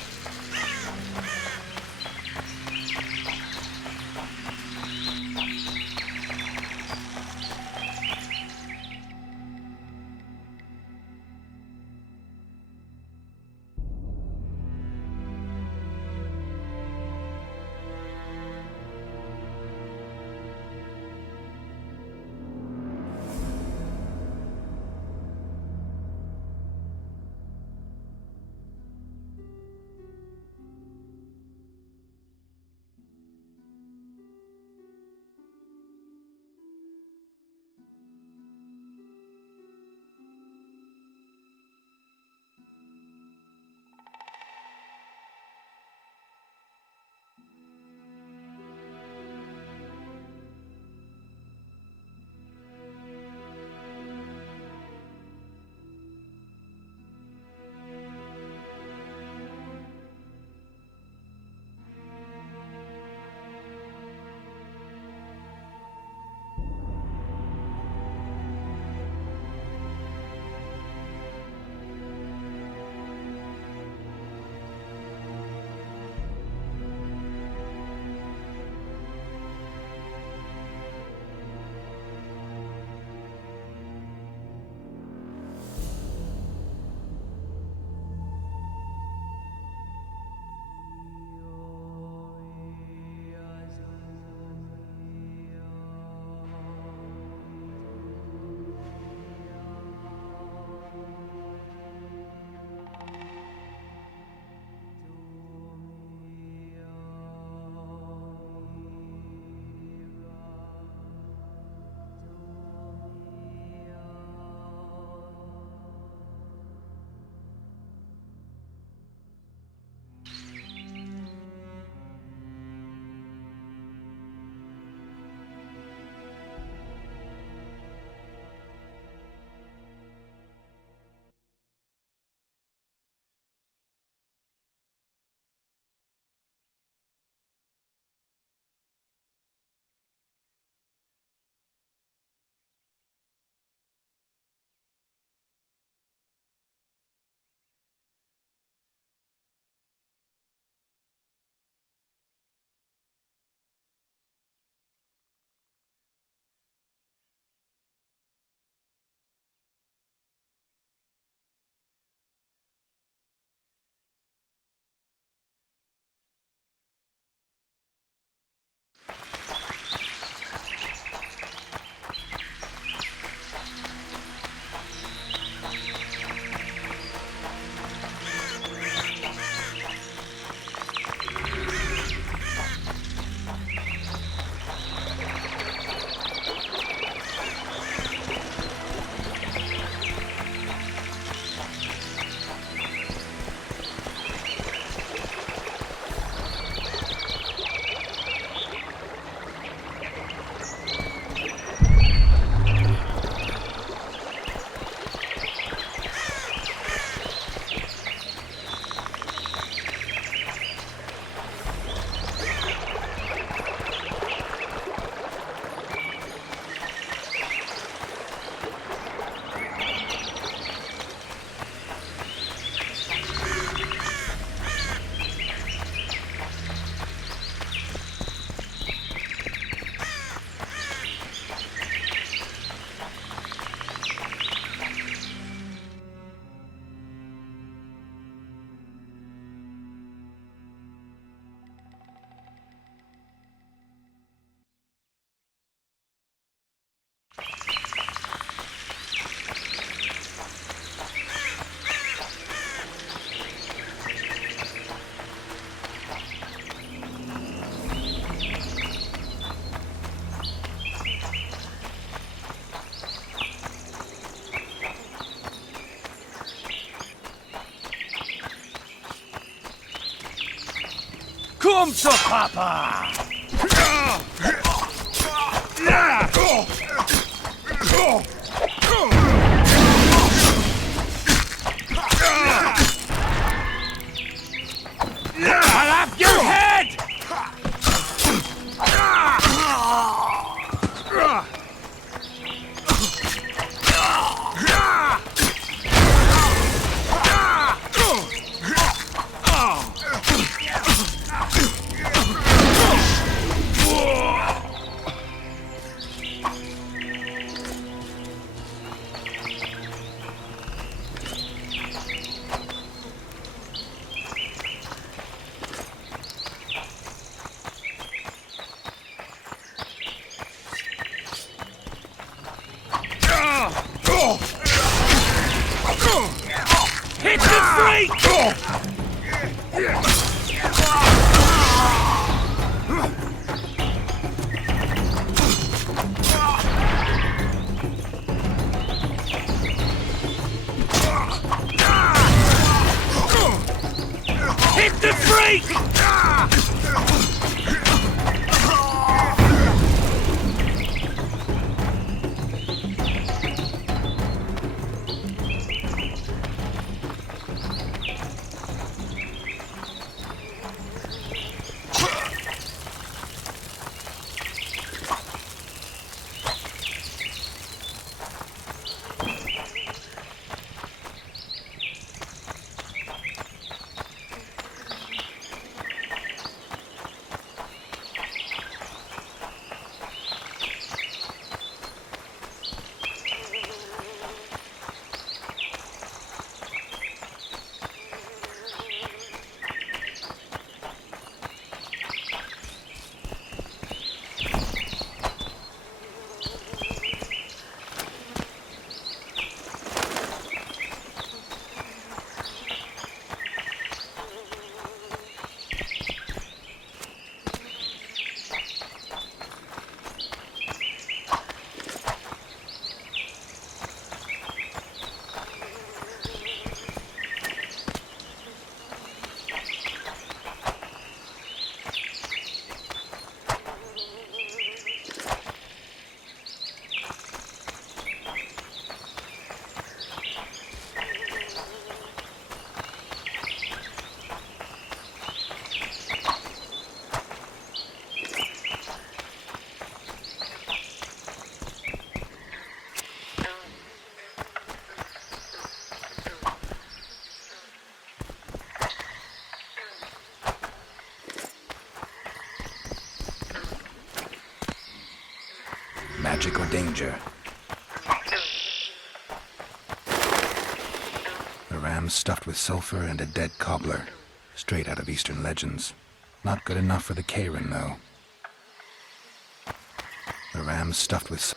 Come to Papa! I'll have your head! Hit the freak! Hit the freak! Magic or danger? A ram stuffed with sulfur and a dead cobbler. Straight out of Eastern legends. Not good enough for the Karen, though. A ram stuffed with...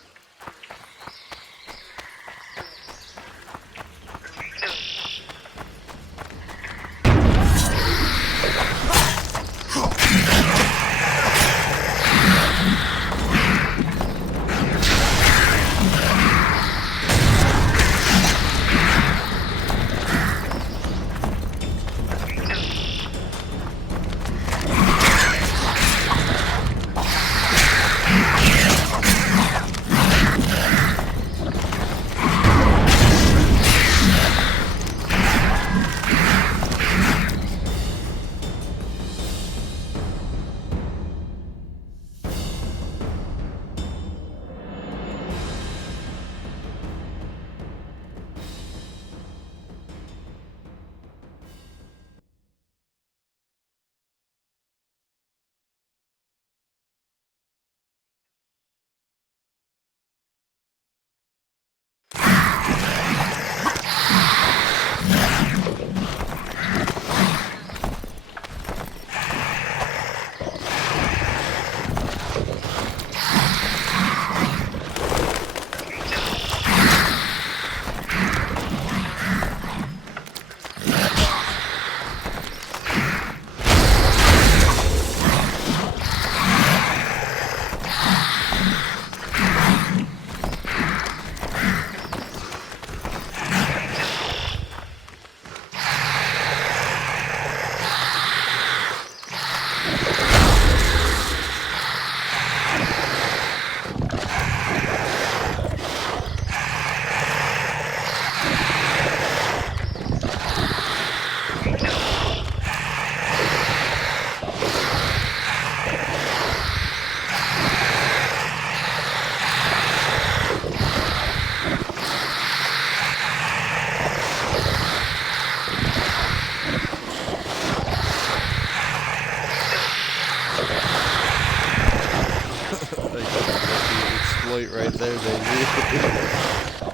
exploit right there, baby.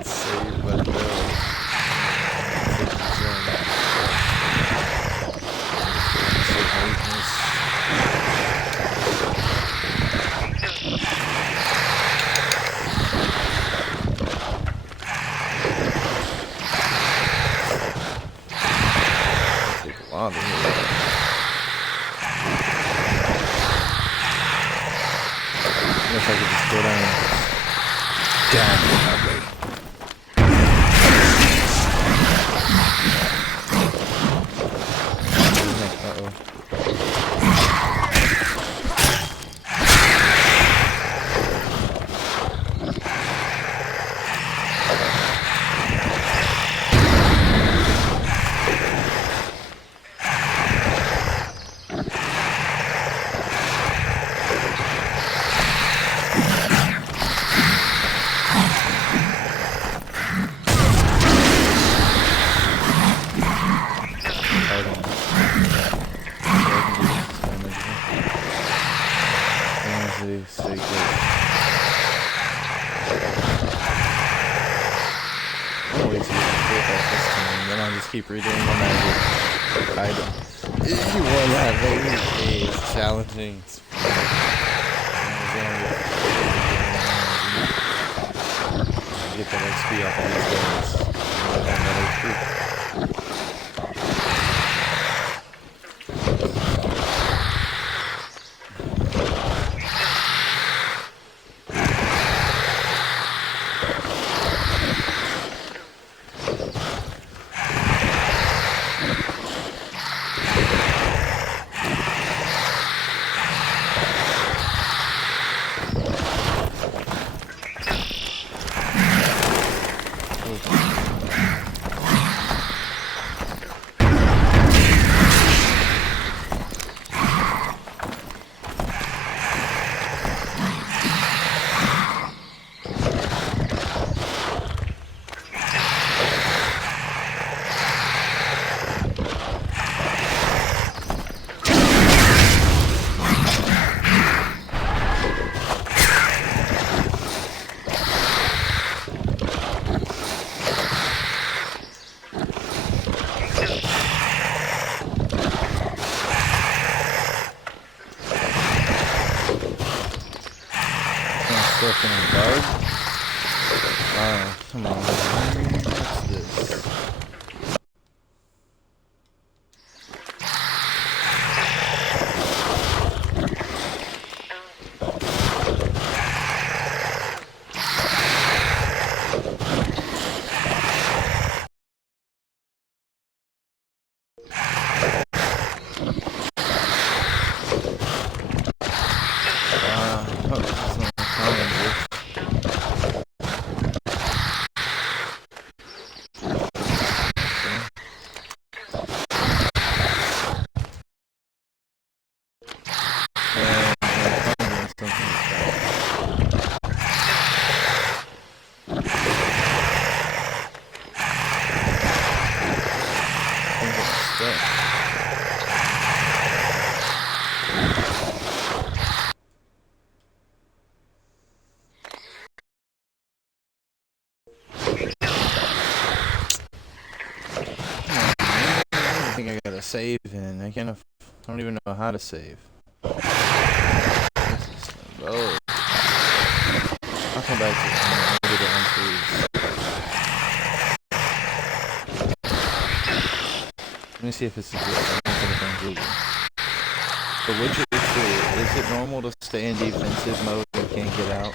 Saved by the bell. Take a lot of it. If I could just go down and down that way. Keep redoing the magic item. You won that, baby. It's challenging. It's get that XP off of these guys. Come on, what's this? Save and I don't even know how to save. Oh, I'll come back to it. I'll get it on freeze. Let me see if it's a good. The Witcher 2, is it normal to stay in defensive mode and you can't get out?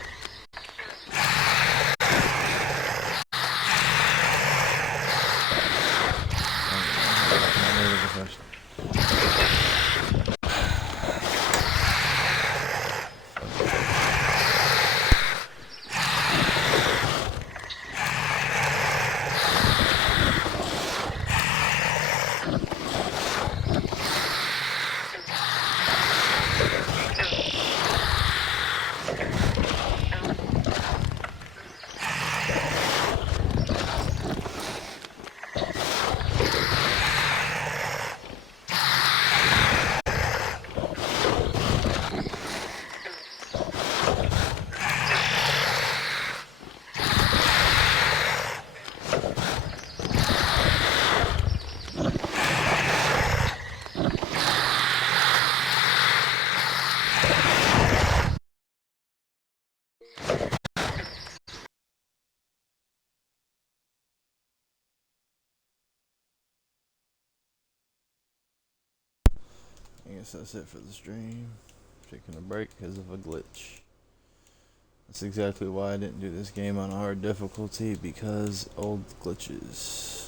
guess that's it for the stream. Taking a break because of a glitch. That's exactly why I didn't do this game on hard difficulty, because old glitches.